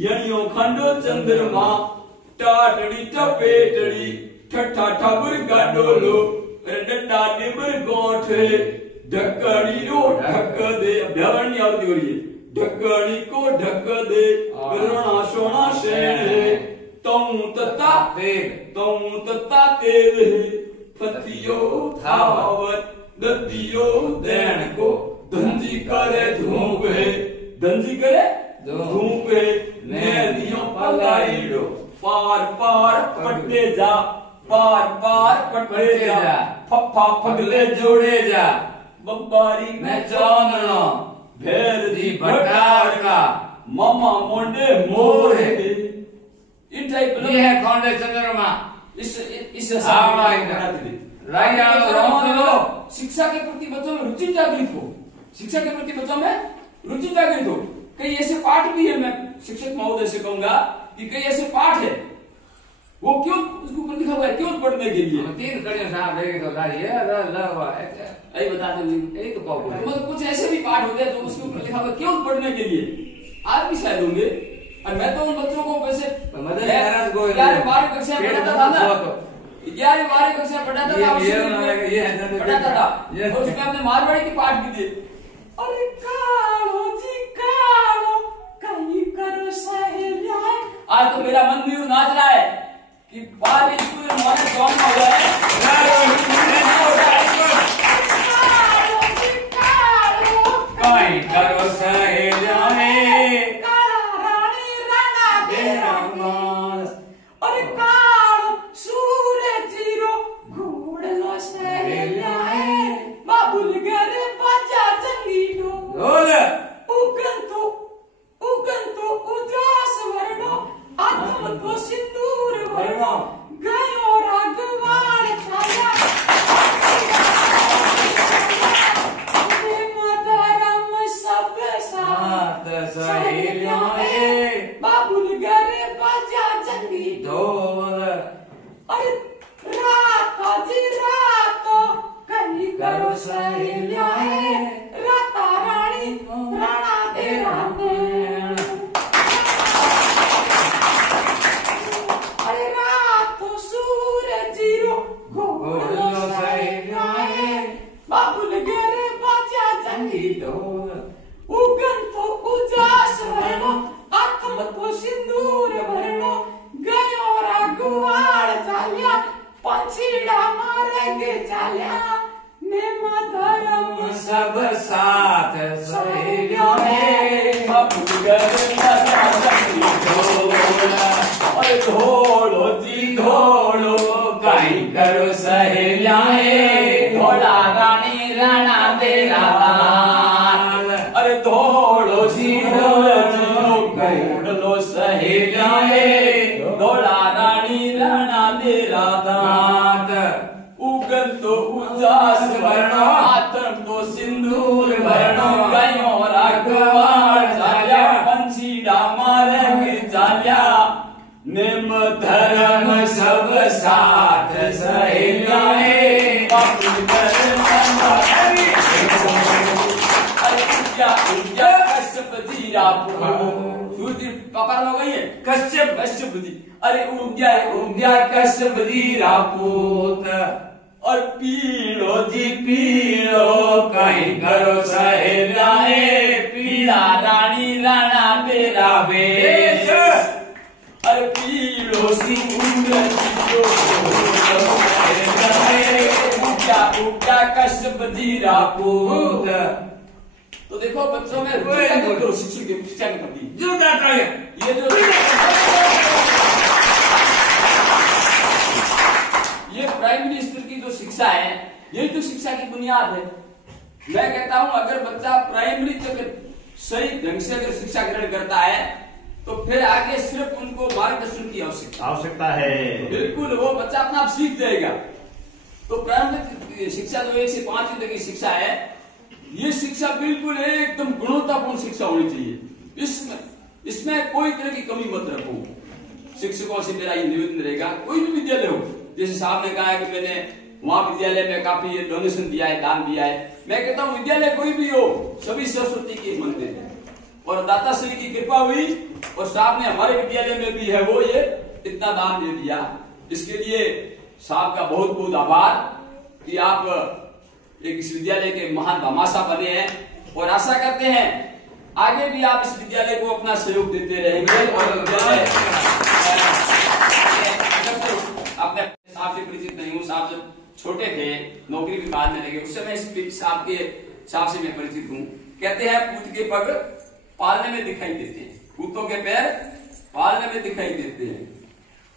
यणियो खंडो चंद्रमा टाटड़ी टपेटड़ी ठट्ठा ठाकुर गाडोलो डंडा निबर गोठे ढक्कड़ी रो ढक दे। अभ्यारण्य आवृत्ति हो रही है। ढक्कड़ी को ढक दे रोना सोना शेण तऊ तत्ता तेल है पतियो थावत दतियो दैन को धंजी करे धूप है, धंजी करे धूप है, नदियों पलाइडो पार पार पट्टे जा, पार पार पट्टे जा, फप्पा फगले जोड़े जा, बब्बारी में चांदनो भेर दी भटार का मामा मोंडे मोरे। इन टाइप ये है खंडे चंद्रमा। इस शिक्षा के प्रति बच्चों में रुचि जागृत हो, शिक्षा के प्रति बच्चों में रुचि जागृत हो। कई ऐसे पाठ भी है, मैं शिक्षक महोदय से कहूंगा कि कई ऐसे पाठ है वो क्यों उसके ऊपर लिखा हुआ है, क्यों पढ़ने के लिए 3 कड़ियों साहब बता दें तो मतलब कुछ ऐसे भी पाठ होते हैं जो उसके ऊपर लिखा हुआ है क्यों पढ़ने के लिए। आज भी शायद होंगे। और मैं तो उन बच्चों को वैसे 11वीं कक्षा पढ़ाता था ना, 11वीं कक्षा पढ़ाता था और उसमें हमने मारवाड़ी की पाठ भी दिए। अरे कालो जी कालो कहीं करो सहेलिया। आज तो मेरा मन भी नाच रहा है कि बाहर स्कूल में हमारे सॉन्ग हो गया है। कहीं करो सहेलिया सब साथ सहेलियों ने धोलो जी धोलो कहीं करो सहेलियां धोला रानी राणा तेरा दान। अरे धोलो जी ढूंढ लो सहेलियां धोला रानी राणा तेरा दान। उगन तो उजास वर्णो आतम तो सिंदूर वर्णो गायों रागवार चाल्या पंछी डामार चाल्या निम धर्म सब साथ सहेलियां बुद्धि पापा हो गई है कश्यप बुद्धि। अरे उद्या कश्यप जी रापूत और पीलो जी पीलो कहीं करो सहेलाए पीला रानी राणा तेरा बेश। अरे पीलो सी उद्या कश्यप जी रापूत। तो देखो बच्चों में शिक्षक की शिक्षा की प्रति जो जाता है ये जो ये प्राइमरी स्तर की जो शिक्षा है यही तो शिक्षा की बुनियाद है। मैं कहता हूं अगर बच्चा प्राइमरी तक सही ढंग से अगर शिक्षा ग्रहण करता है तो फिर आगे सिर्फ उनको मार्गदर्शन की आवश्यकता है। बिल्कुल वो बच्चा अपना आप सीख जाएगा। तो प्राइमरी शिक्षा जो 1 से 5वीं तक की शिक्षा है ये शिक्षा बिल्कुल एकदम गुणवत्तापूर्ण शिक्षा होनी चाहिए। इसमें कोई तरह की कमी मत रखो। शिक्षकों से मेरा ये निवेदन रहेगा कोई भी विद्यालय हो, जैसे साहब ने कहा है कि मैंने वहां विद्यालय में काफी डोनेशन दिया है, दान दिया है। मैं कहता हूँ विद्यालय कोई भी हो सभी सरस्वती के मंदिर है और दाता श्री की कृपा हुई और साहब ने हमारे विद्यालय में भी है वो ये इतना दान दे दिया। इसके लिए साहब का बहुत बहुत आभार कि आप एक इस विद्यालय के महान भामाशाह बने हैं और आशा करते हैं आगे भी आप इस विद्यालय को अपना सहयोग देते रहेंगे। और विद्यालय अपने साहब से परिचित नहीं हूँ, साहब जब छोटे थे नौकरी भी बाद में लगे उस समय साहब से मैं परिचित हूँ। कहते हैं पूत के पग पालने में दिखाई देते हैं, पूतों के पैर पालने में दिखाई देते हैं।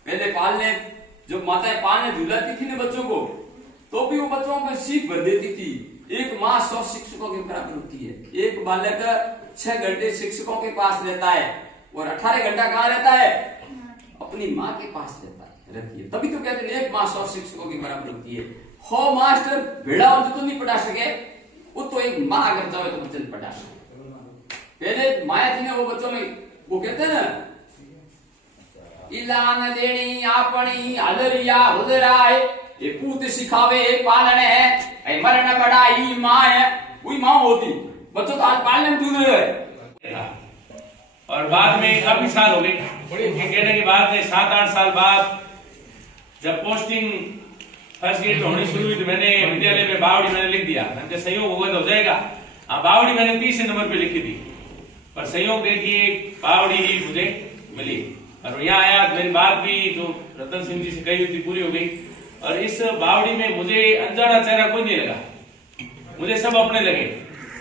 पहले पालने जो माताएं पालने झुलाती थी ना बच्चों को तो भी वो बच्चों में सीख भर देती थी। एक माँ 100 शिक्षकों के बराबर होती है। एक बालक 6 घंटे शिक्षकों के पास रहता है और 18 घंटा कहाँ रहता है अपनी माँ के पास रहती है। तभी तो कहते हैं एक माँ 100 शिक्षकों के बराबर होती है। हो मास्टर भेड़ा हो जो तो नहीं पढ़ा सके वो तो एक माँ अगर चाहे तो बच्चे पढ़ा सके। पहले माया थी ना वो बच्चों में वो कहते हैं ना इलान देनी आपनी हलरिया हुदराए ये पूत सिखावे पालन है मरण बड़ाई माँ है वही माँ होती। बच्चों तो आज पालने में दूध है। और बाद में काफी साल हो गए कहने के बाद में 7-8 साल बाद जब पोस्टिंग फर्स्ट ग्रेड में होनी शुरू हुई तो मैंने विद्यालय में बावड़ी मैंने लिख दिया। मैंने सहयोग होगा तो हो जाएगा। बावड़ी मैंने 30 नंबर पे लिखी थी पर सहयोग देखिए बावड़ी ही मुझे मिली और यहाँ आया मेरी बात भी जो रतन सिंह जी से कही हुई थी पूरी हो गई। और इस बावड़ी में मुझे अनजाना चेहरा कोई नहीं लगा, मुझे सब अपने लगे।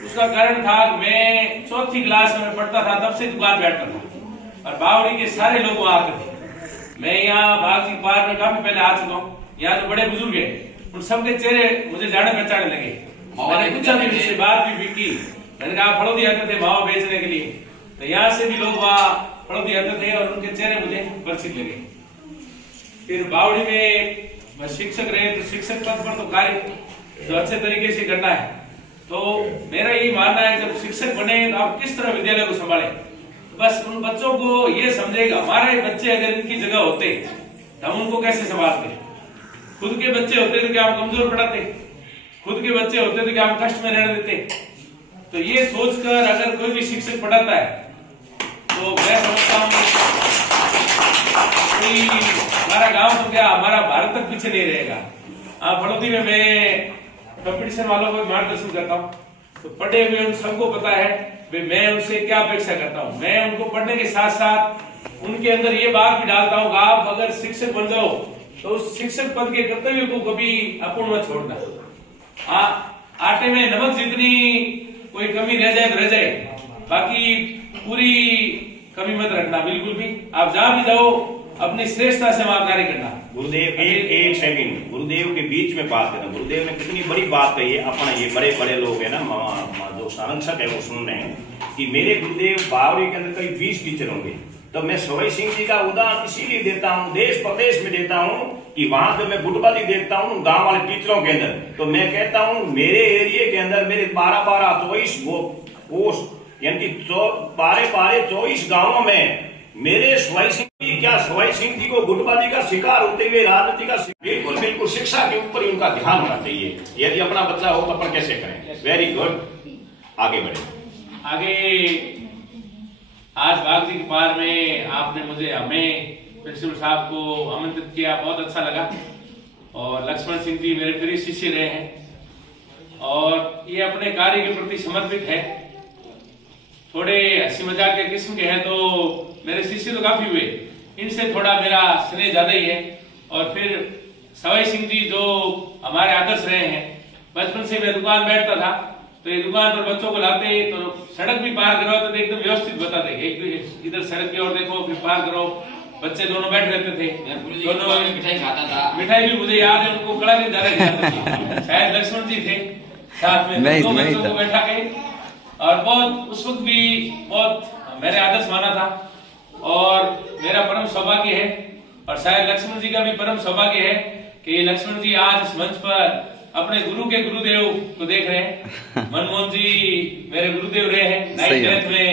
उसका कारण था कि मैं 4थी क्लास में पढ़ता था तब से दुकान बैठता था और बावड़ी के सारे लोग वहां आते थे। मैं यहाँ बागजी पार्क में काफी पहले आ चुका हूँ। यहाँ जो बड़े बुजुर्ग हैं उन सबके चेहरे मुझे जाने पहचाने लगे। मैंने पूछा भी मुझसे बात भी की। मैंने कहा फड़ौदी आते थे मावा बेचने के लिए तो यहाँ से भी लोग वहाँ फड़ौदी आते थे और उनके चेहरे मुझे परिचित लगे। फिर बावड़ी में शिक्षक रहे तो शिक्षक पद पर तो कार्य जो अच्छे तरीके से करना है। तो मेरा यही मानना है जब शिक्षक बने तो आप किस तरह विद्यालय को संभालें। बस उन बच्चों को ये समझेगा हमारे बच्चे अगर इनकी जगह होते तो हम उनको कैसे संभालते। खुद के बच्चे होते तो क्या हम कमजोर पढ़ाते, खुद के बच्चे होते तो क्या हम कष्ट में रहने देते। तो ये सोचकर अगर कोई भी शिक्षक पढ़ाता है तो मैं समझता हूँ कोई हमारा गांव तो क्या हमारा भारत तक पीछे नहीं रहेगा। फड़ौदी में मैं कंपटीशन वालों को मार्गदर्शन करता हूँ तो पढ़े हुए उन सबको पता है मैं उनसे क्या अपेक्षा करता हूँ। मैं उनको पढ़ने के साथ साथ उनके अंदर ये बात भी डालता हूँ आप अगर शिक्षक बन जाओ तो उस शिक्षक पद के कर्तव्य को कभी अपूर्ण मत छोड़ना। आटे में नमक जितनी कोई कमी रह जाए तो रह जाए, बाकी पूरी कमी मत रखना बिल्कुल भी। आप जहां भी जाओ अपनी श्रेष्ठता से वहां कार्य करना। गुरुदेव एक सेकंड गुरुदेव के बीच में बात करना। गुरुदेव ने कितनी बड़ी बात कही है। अपना ये बड़े बड़े लोग है ना जो संरक्षक है वो सुन रहे हैं कि मेरे गुरुदेव बावड़ी के अंदर कई 20 टीचर होंगे। तो मैं सवाई सिंह जी का उदाहरण इसीलिए देता हूँ, देश प्रदेश में देता हूँ कि वहां जो मैं गुटबाजी देखता हूँ गांव वाले टीचरों के अंदर तो मैं कहता हूँ मेरे एरिया के अंदर मेरे 12-24 पोस्ट यानी 12-24 गांवों में मेरे सवाई सिंह जी क्या सवाई सिंह जी को गुटबाजी का शिकार होते हुए राजनीति का बिल्कुल बिल्कुल शिक्षा के ऊपर ही उनका ध्यान होना चाहिए। यदि अपना बच्चा हो तो अपन कैसे करें। वेरी गुड, आगे बढ़े। आगे आज बागजी के पार में आपने हमें प्रिंसिपल साहब को आमंत्रित किया, बहुत अच्छा लगा। और लक्ष्मण सिंह जी मेरे प्रिय शिष्य रहे हैं और ये अपने कार्य के प्रति समर्पित है। थोड़े हंसी मजाक के किस्म के हैं तो मेरे शिष्य तो काफी हुए, इनसे थोड़ा मेरा स्नेह ज्यादा ही है। और फिर सवाई सिंह जी जो हमारे आदर्श रहे हैं, बचपन से मैं दुकान बैठता था तो ये दुकान पर बच्चों को लाते तो सड़क भी पार करो तो एकदम व्यवस्थित बताते, एक इधर सड़क की ओर देखो फिर पार करो। बच्चे दोनों बैठ रहते थे, दोनों मिठाई खाता था। मिठाई भी मुझे याद है, उनको कड़ा नहीं ज्यादा शायद लक्ष्मण जी थे साथ में, दो बच्चों को बैठा के। और बहुत उस वक्त भी बहुत मैंने आदर्श माना था और मेरा परम सौभाग्य है और शायद लक्ष्मण जी का भी परम सौभाग्य है कि लक्ष्मण जी आज इस मंच पर अपने गुरु के गुरुदेव को देख रहे हैं। मनमोहन जी मेरे गुरुदेव रहे हैं, 9th में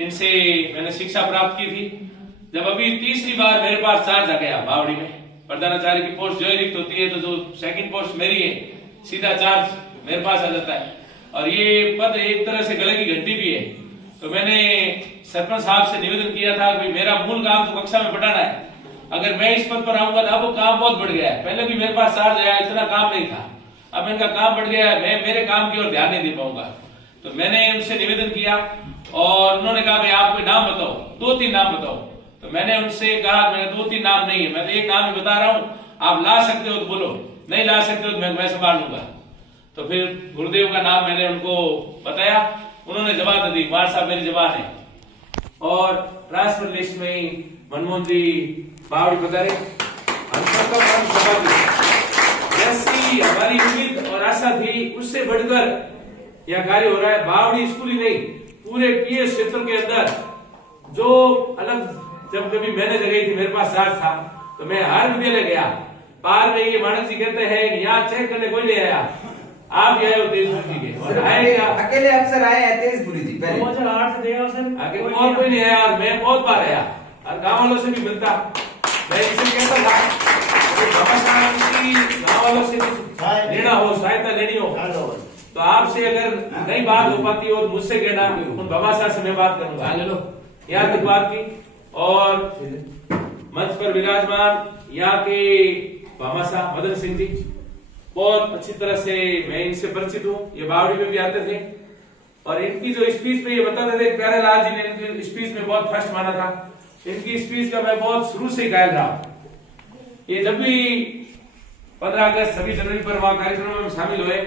इनसे मैंने शिक्षा प्राप्त की थी। जब अभी तीसरी बार मेरे पास चार्ज आ गया बावड़ी में, प्रधानाचार्य की पोस्ट जो रिक्त होती है तो जो सेकंड पोस्ट मेरी है, सीधा चार्ज मेरे पास आ जाता है और ये पद एक तरह से गले की घंटी भी है। तो मैंने सरपंच साहब से निवेदन किया था कि मेरा मूल काम तो कक्षा में पढ़ाना है, अगर मैं इस पद पर आऊंगा तो अब वो काम बहुत बढ़ गया है। पहले भी मेरे पास चार्ज आया, इतना काम नहीं था, अब इनका काम बढ़ गया है, मैं मेरे काम की ओर ध्यान नहीं दे पाऊंगा। तो मैंने उनसे निवेदन किया और उन्होंने कहा भाई आप कोई नाम बताओ, 2-3 नाम बताओ। तो मैंने उनसे कहा मैंने 2-3 नाम नहीं है, मैं तो एक नाम ही बता रहा हूँ, आप ला सकते हो तो बोलो, नहीं ला सकते हो तो मैं संभाल लूंगा। तो फिर गुरुदेव का नाम मैंने उनको बताया, उन्होंने जवाब दी, कुमार साहब मेरी जवान है। और ट्रांसफर लिस्ट में मनमोहन जी बावड़ी पधारे, हम सबका परम सौभाग्य। जैसी हमारी उम्मीद और आशा थी उससे बढ़कर यह कार्य हो रहा है। बावड़ी स्कूल ही नहीं, पूरे पीएस क्षेत्र के अंदर जो अलग जब कभी मैंने जगह थी, मेरे पास चार्ज था तो मैं हर विद्यालय गया। पार में ये मानक जी कहते हैं यहाँ चेक करने कोई नहीं आया, आप आए हो तेजपुरी के और आए क्या अकेले अफसर आए हैं तेजपुरी जी पहले 2008 से आगे और कोई नहीं आया और मैं बहुत बार आया और गाँव वालों से भी मिलता। मैं इसे कहता था गाँव वालों से लेना हो, सहायता लेनी हो तो आपसे अगर नई बात हो पाती हो तो मुझसे कहना, उन बाबा साहब से मैं बात करूंगा। ले लो यहाँ तक बात की। और मंच पर विराजमान यहाँ के बाबा साहब मदन सिंह जी, बहुत अच्छी तरह से मैं इनसे परिचित हूँ, ये बावड़ी में भी आते थे और इनकी जो स्पीच पे ये बताते थे, प्यारे लाल जी ने इनकी स्पीच में बहुत फर्स्ट माना था। इनकी स्पीच का मैं बहुत शुरू से गायल रहा। ये जब भी 15 अगस्त 26 जनवरी पर वहां कार्यक्रमों में शामिल हुए,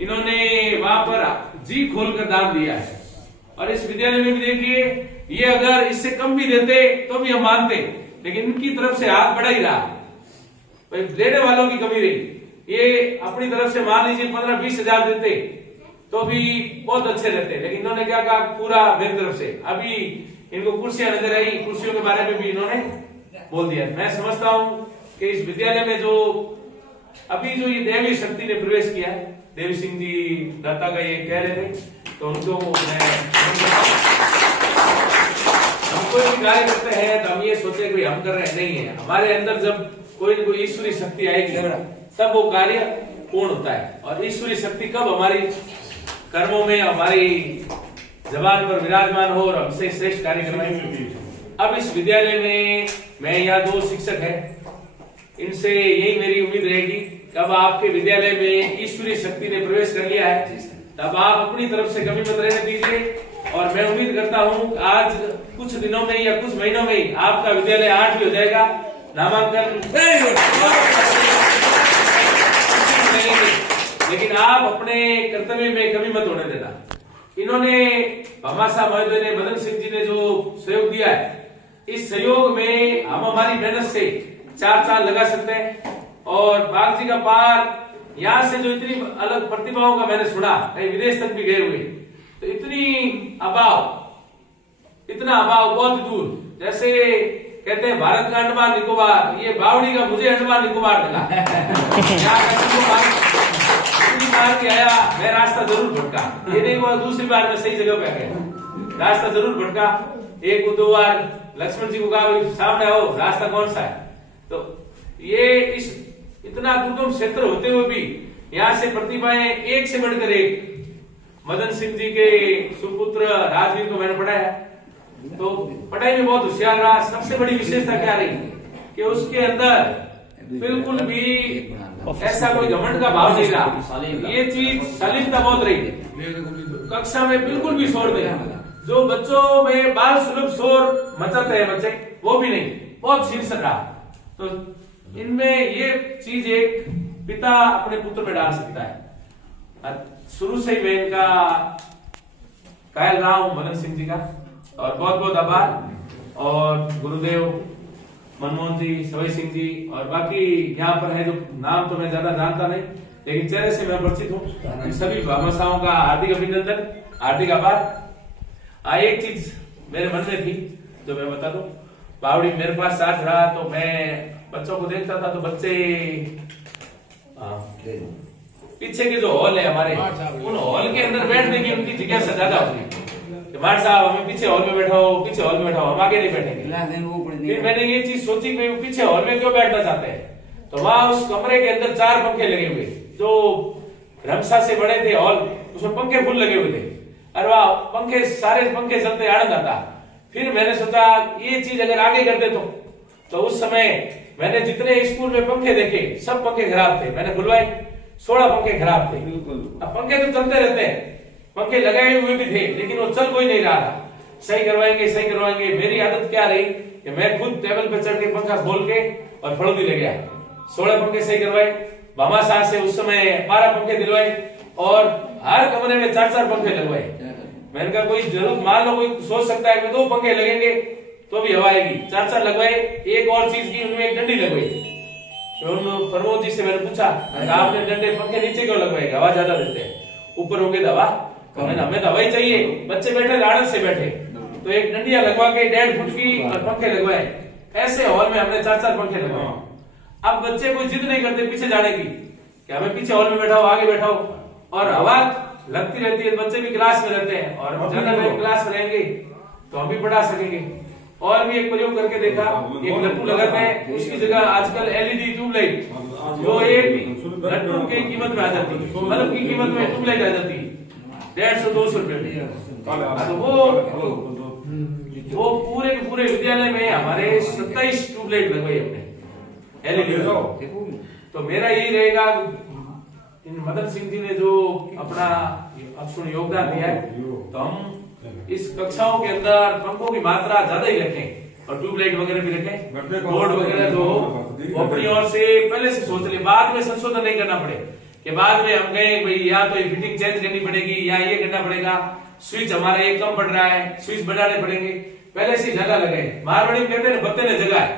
इन्होंने वहां पर जी खोलकर दान दिया है। और इस विद्यालय में भी देखिए, ये अगर इससे कम भी देते तो भी हम मानते, लेकिन इनकी तरफ से हाथ बढ़ा ही रहा, देने वालों की कमी रही। ये अपनी तरफ से मान लीजिए 15-20 हजार देते तो भी बहुत अच्छे रहते, लेकिन इन्होंने क्या कहा, पूरा मेरी तरफ से। अभी इनको कुर्सियां नजर आई, कुर्सियों के बारे में भी इन्होंने बोल दिया। मैं समझता हूँ कि इस विद्यालय में जो अभी जो ये देवी शक्ति ने प्रवेश किया है, देवी सिंह जी दत्ता का ये कह रहे थे, तो उनको हम कोई भी कार्य करते हैं तो हम ये सोचे कोई हम कर रहे हैं, नहीं है। हमारे अंदर जब कोई न कोई ईश्वरी शक्ति आएगी तब वो कार्य पूर्ण होता है। और ईश्वरी शक्ति कब हमारी कर्मों में, हमारी जबान पर विराजमान हो और हमसे श्रेष्ठ कार्य करवाएंगे। अब इस विद्यालय में मैं यहाँ 2 शिक्षक हैं, इनसे यही मेरी उम्मीद रहेगी कि अब आपके विद्यालय में ईश्वरीय शक्ति ने प्रवेश कर लिया है, तब आप अपनी तरफ से कमी मत रहने दीजिए। और मैं उम्मीद करता हूँ आज कुछ दिनों में या कुछ महीनों में ही आपका विद्यालय 8 हो जाएगा। नामांकन लेकिन आप अपने कर्तव्य में कमी मत होने देना। इन्होंने भामा साहब महोदय ने, मदन सिंह जी ने जो सहयोग दिया है, इस सहयोग में हम हमारी मेहनत से 4 साल लगा सकते हैं। और बाग जी का पार यहाँ से जो इतनी अलग प्रतिभाओं का मैंने सुना, कहीं विदेश तक भी गए हुए, तो इतना अभाव बहुत दूर, जैसे कहते हैं भारत का अंडमान निकोबार, ये बावड़ी का मुझे अंडमान निकोबार मिला। बार भी आया, मैं रास्ता जरूर भटका, ये नहीं हुआ दूसरी बार मैं सही जगह पे गया, रास्ता जरूर भटका। 1-2 बार लक्ष्मण जी को कहा सामने आओ, रास्ता कौन सा है। तो ये इस इतना दुर्गम क्षेत्र होते हुए भी यहाँ से प्रतिभाएं एक से बढ़कर एक। मदन सिंह जी के सुपुत्र राजवीर को मैंने पढ़ाया, तो पढ़ाई में बहुत होशियार रहा। सबसे बड़ी विशेषता क्या रही कि उसके अंदर बिल्कुल भी ऐसा कोई घमंड का भाव नहीं रहा। ये चीज शालीनता बहुत रही। कक्षा में बिल्कुल भी शोर नहीं, जो बच्चों में बाल सुलभ शोर मचाते हैं बच्चे वो भी नहीं, बहुत शीर्ष रहा। तो इनमें ये चीज एक पिता अपने पुत्र में डाल सकता है। शुरू से ही मैं इनका कायल रहा हूं मदन सिंह जी का, और बहुत बहुत आभार। और गुरुदेव मनमोहन जी, सवई सिंह जी और बाकी यहाँ पर है जो नाम तो मैं ज्यादा जानता नहीं, लेकिन चेहरे से मैं परिचित हूँ। सभी भामाशाहों का हार्दिक अभिनंदन, हार्दिक आभार। एक चीज मेरे मन में थी जो मैं बता दूं। बावड़ी मेरे पास साथ रहा तो मैं बच्चों को देखता था, तो बच्चे पीछे के जो हॉल है हमारे, उन हॉल के अंदर बैठने की उनकी जिज्ञासा ज्यादा होती है। मार साहब हमें पीछे हॉल में बैठाओ, पीछे हॉल में बैठाओ, हम आगे नहीं बैठेंगे। फिर मैंने ये चीज सोची कि पीछे हॉल में क्यों बैठना चाहते हैं। तो वहां उस कमरे के अंदर 4 पंखे लगे हुए, जो रमसा से बड़े थे हॉल, उसमें पंखे फुल लगे हुए थे। और वह पंखे, सारे पंखे चलते आनंद आता। फिर मैंने सोचा ये चीज अगर आगे कर दे तो उस समय मैंने जितने स्कूल में पंखे देखे सब पंखे खराब थे। मैंने बुलवाए 16 पंखे खराब थे। अब पंखे तो चलते रहते हैं, पंखे लगाए हुए भी थे, लेकिन वो चल कोई नहीं रहा था। सही करवाएंगे सही करवाएंगे। मेरी आदत क्या रही कि मैं खुद टेबल पे चढ़ के पंखा खोल के और फड़ोदी ले गया। 16 पंखे सही करवाए। भामा साहब से उस समय 12 पंखे दिलवाए और हर कमरे में 4-4 पंखे लगवाए। मैंने कहा कोई जरूरत, मान लो कोई सोच सकता है कि 2 पंखे लगेंगे तो भी हवा आएगी, 4-4 लगवाए। एक और चीज की, उनमें एक डंडी लगवाई। तो उन प्रमोद जी से मैंने पूछा, आपने डंडे पंखे नीचे क्यों लगवाए, हवा ज्यादा देते हैं, ऊपर होंगे तो हवा। हमें तो हवा ही चाहिए। बच्चे बैठे लाड़त से बैठे, तो एक डंडिया लगवा के 1.5 फुट की और पंखे लगवाए। ऐसे हॉल में हमने 4-4 पंखे लगवाए। अब बच्चे कोई जिद नहीं करते पीछे जाने की कि हमें पीछे हॉल में बैठाओ, आगे बैठाओ, और हवा लगती रहती है। बच्चे भी क्लास में रहते हैं और ज्यादा टाइम क्लास में रहेंगे तो हम भी पढ़ा सकेंगे। और भी एक प्रयोग करके देखा, एक लट्टू लगाते हैं, उसकी जगह आजकल LED ट्यूबलाइट, जो एक लट्टू की कीमत में आ जाती है, बल्ब की कीमत में ट्यूबलाइट आ जाती है 150-200 रुपए। तो वो पूरे के पूरे विद्यालय में हमारे 27 ट्यूबलाइट लगवाई हमने LED। तो मेरा यही रहेगा, इन मदन सिंह जी ने जो अपना अक्षुण योगदान दिया है, तो हम इस कक्षाओं के अंदर पंखों की मात्रा ज्यादा ही रखें और ट्यूबलाइट वगैरह भी रखें। बोर्ड वगैरह जो अपनी ओर से पहले से सोच ले, बाद में संशोधन नहीं करना पड़े कि बाद में हम गए भाई या तो ये फिटिंग चेंज करनी पड़ेगी या ये करना पड़ेगा, स्विच हमारा एक कम पड़ रहा है, स्विच बढ़ाने पड़ेंगे। पहले से जगह लगे। मारवाड़ी में कहते हैं बत्ते ने जगह है,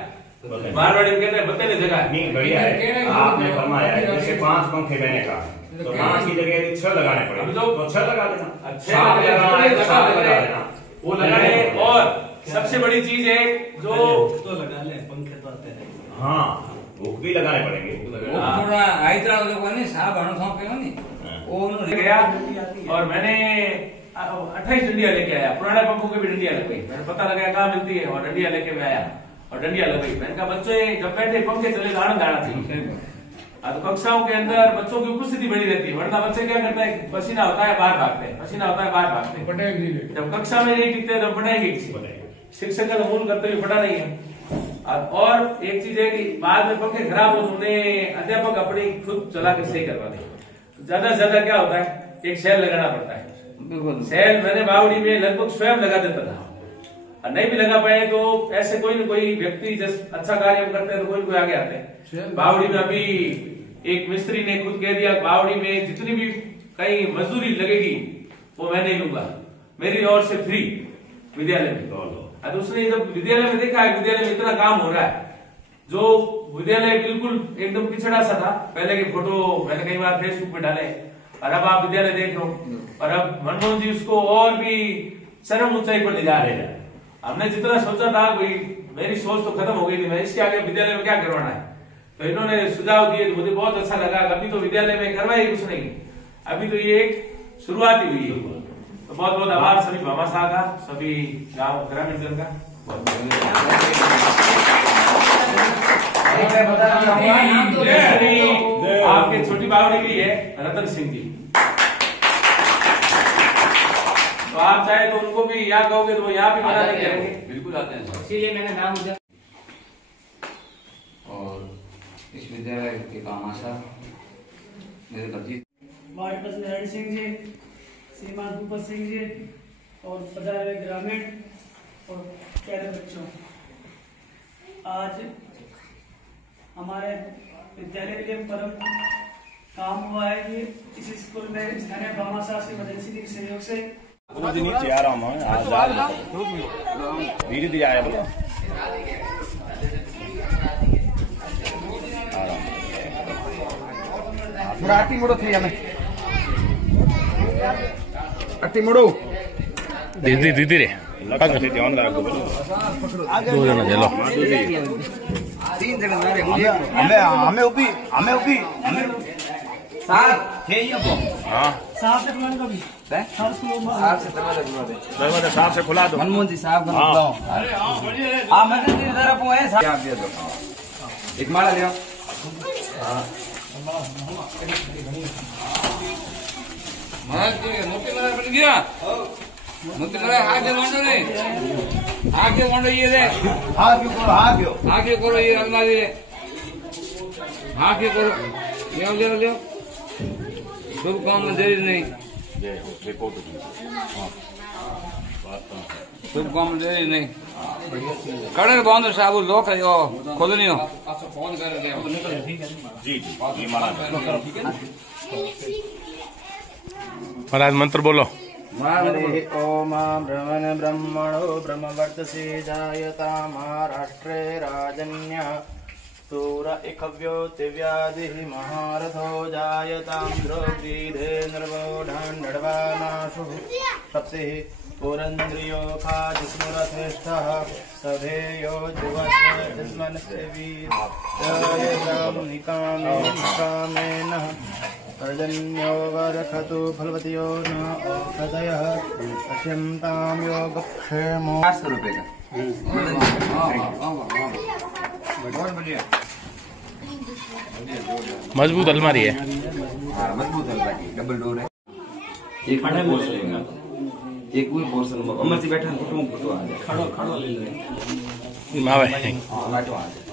मारवाड़ी में कहते हैं बत्ते ने जगह है। नहीं बढ़िया है, आपने फरमाया जैसे 5 पंखे लेने का, तो 5 की जगह यदि 6 लगाने पड़ेंगे तो 6 लगा देना, 6 वो लगाने। और सबसे बड़ी चीज है जो तो लगा ले, पंखे तो आते हैं। हाँ, वो भी लगाने पड़ेंगे। गया और मैंने 28 डंडिया लेके आया, पुराने पंखों की भी डंडिया लग गई। मैंने पता लगाया कहाँ मिलती है और डंडिया लेके मैं आया और डंडिया लग गई। मैंने कहा बच्चे जब बैठे पंखे चले आनंद आना चाहिए। तो कक्षाओं के अंदर बच्चों की उपस्थिति बड़ी रहती है, वरना बच्चे क्या करते हैं, पसीना होता है बाहर भागते हैं, पसीना होता है बाहर भागते हैं। जब कक्षा में नहीं टिकते तब पढ़ाएंगे किसी, शिक्षक का मूल करते हुए पढ़ा नहीं है। और एक चीज है कि बाद में पंखे खराब हो, उन्हें अध्यापक अपनी खुद चला के सही करवा दे। ज्यादा से ज्यादा क्या होता है, एक सेल लगाना पड़ता है। सेल मैंने बावड़ी में लगभग स्वयं लगा देता था, और नहीं भी लगा पाए तो ऐसे कोई न कोई व्यक्ति जब अच्छा कार्य करते हैं तो कोई आगे आते हैं। बावड़ी में अभी एक मिस्त्री ने खुद कह दिया, बावड़ी में जितनी भी कहीं मजदूरी लगेगी वो मैं नहीं लूंगा, मेरी ओर से फ्री विद्यालय में। तो उसने जब विद्यालय में देखा है विद्यालय में इतना काम हो रहा है, जो विद्यालय बिल्कुल एकदम पिछड़ा सा था, पहले के फोटो मैंने कई बार फेसबुक पे डाले, और अब आप विद्यालय देख लो, और अब मनमोहन जी उसको और भी चरम ऊंचाई पर ले जा रहे हैं। हमने जितना सोचा था कोई, मेरी सोच तो खत्म हो गई थी, मैं इसके आगे विद्यालय में क्या करवाना है। तो इन्होंने सुझाव दिए, मुझे बहुत अच्छा लगा। अभी तो विद्यालय में करवाई कुछ नहीं, अभी तो ये एक शुरुआत ही हुई है। तो बहुत बहुत आभार सभी भामा साहब का, सभी गाँव ग्रामीण जन का। आपके छोटी बावड़ी भी है रतन सिंह जी, तो आप चाहे तो उनको भी यहाँ कहोगे तो वो यहाँ भी बना देंगे। बिल्कुल आते हैं सर। इसीलिए मैंने नाम दिया। और इस विद्यालय के कामाशा मेरे भतीजे वार्ड प्रधान नारायण सिंह जी, श्रीमान भूपत सिंह जी और पधारे ग्रामीण और प्यारे बच्चों, आज हमारे विद्यालय के लिए परम काम हुआ है कि इस स्कूल में स्थानीय भामाशाह श्री मदन सिंह के सहयोग से नीचे आ रहा हूँ धीरे धीरे आया बोलो थोड़ा अट्टी मोड़ो थे हमें अट्टी मोड़ो दीदी दीदी रे ध्यान रखो 2 जना चलो 3 जने जा रहे हमें ऊपी साहब थे ये को हाँ साहब से बुलाने का भी साहब से दरवाजा खुला दे दरवाजा साहब से खुला दो मनमोहन जी साहब का बुलाओ हां मैं तो तेरी तरफ हूं है साहब आप दे दो एक माला ले आओ मोती माला बन गया। मोती माला आगे मांडो रे, आगे मांडो ये रे, आगे करो ये अलमारी रे, आगे करो ले शुभ काम में देरी नहीं, शुभ काम में देरी नहीं। कड़े बांधो साहब लोग खोल नहीं हो। फोन कर जी महाराज महाराज मंत्र बोलो। हरे ओम ब्रह्मण ब्रह्मणो ब्रह्मवर्तसे जायता महाराष्ट्रे राजन्य सूर इकव्यो दिव्यादिः महारथो जायतां द्रौपदीधे नर्वोढाण्डवानाशुः सप्तिः पुरन्द्रियो खाजिस्मरथेष्ठः सधेयो जुवस्मन् सेवी जयतां निकामेन पर्जन्यो वरखतु फलवत्यो न औषधयः पश्यन्तां योगक्षेमो 800 रुपए का बहुत बढ़िया मजबूत अलमारी है। मजबूत अलमारी डबल डोर है एक पोर्शन एक कोई पोर्शन अमर जी बैठा फोटो आ जाए खड़ो ले ले मावे बैठो आ जाए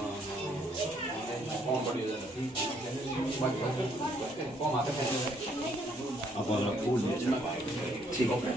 ठीक है।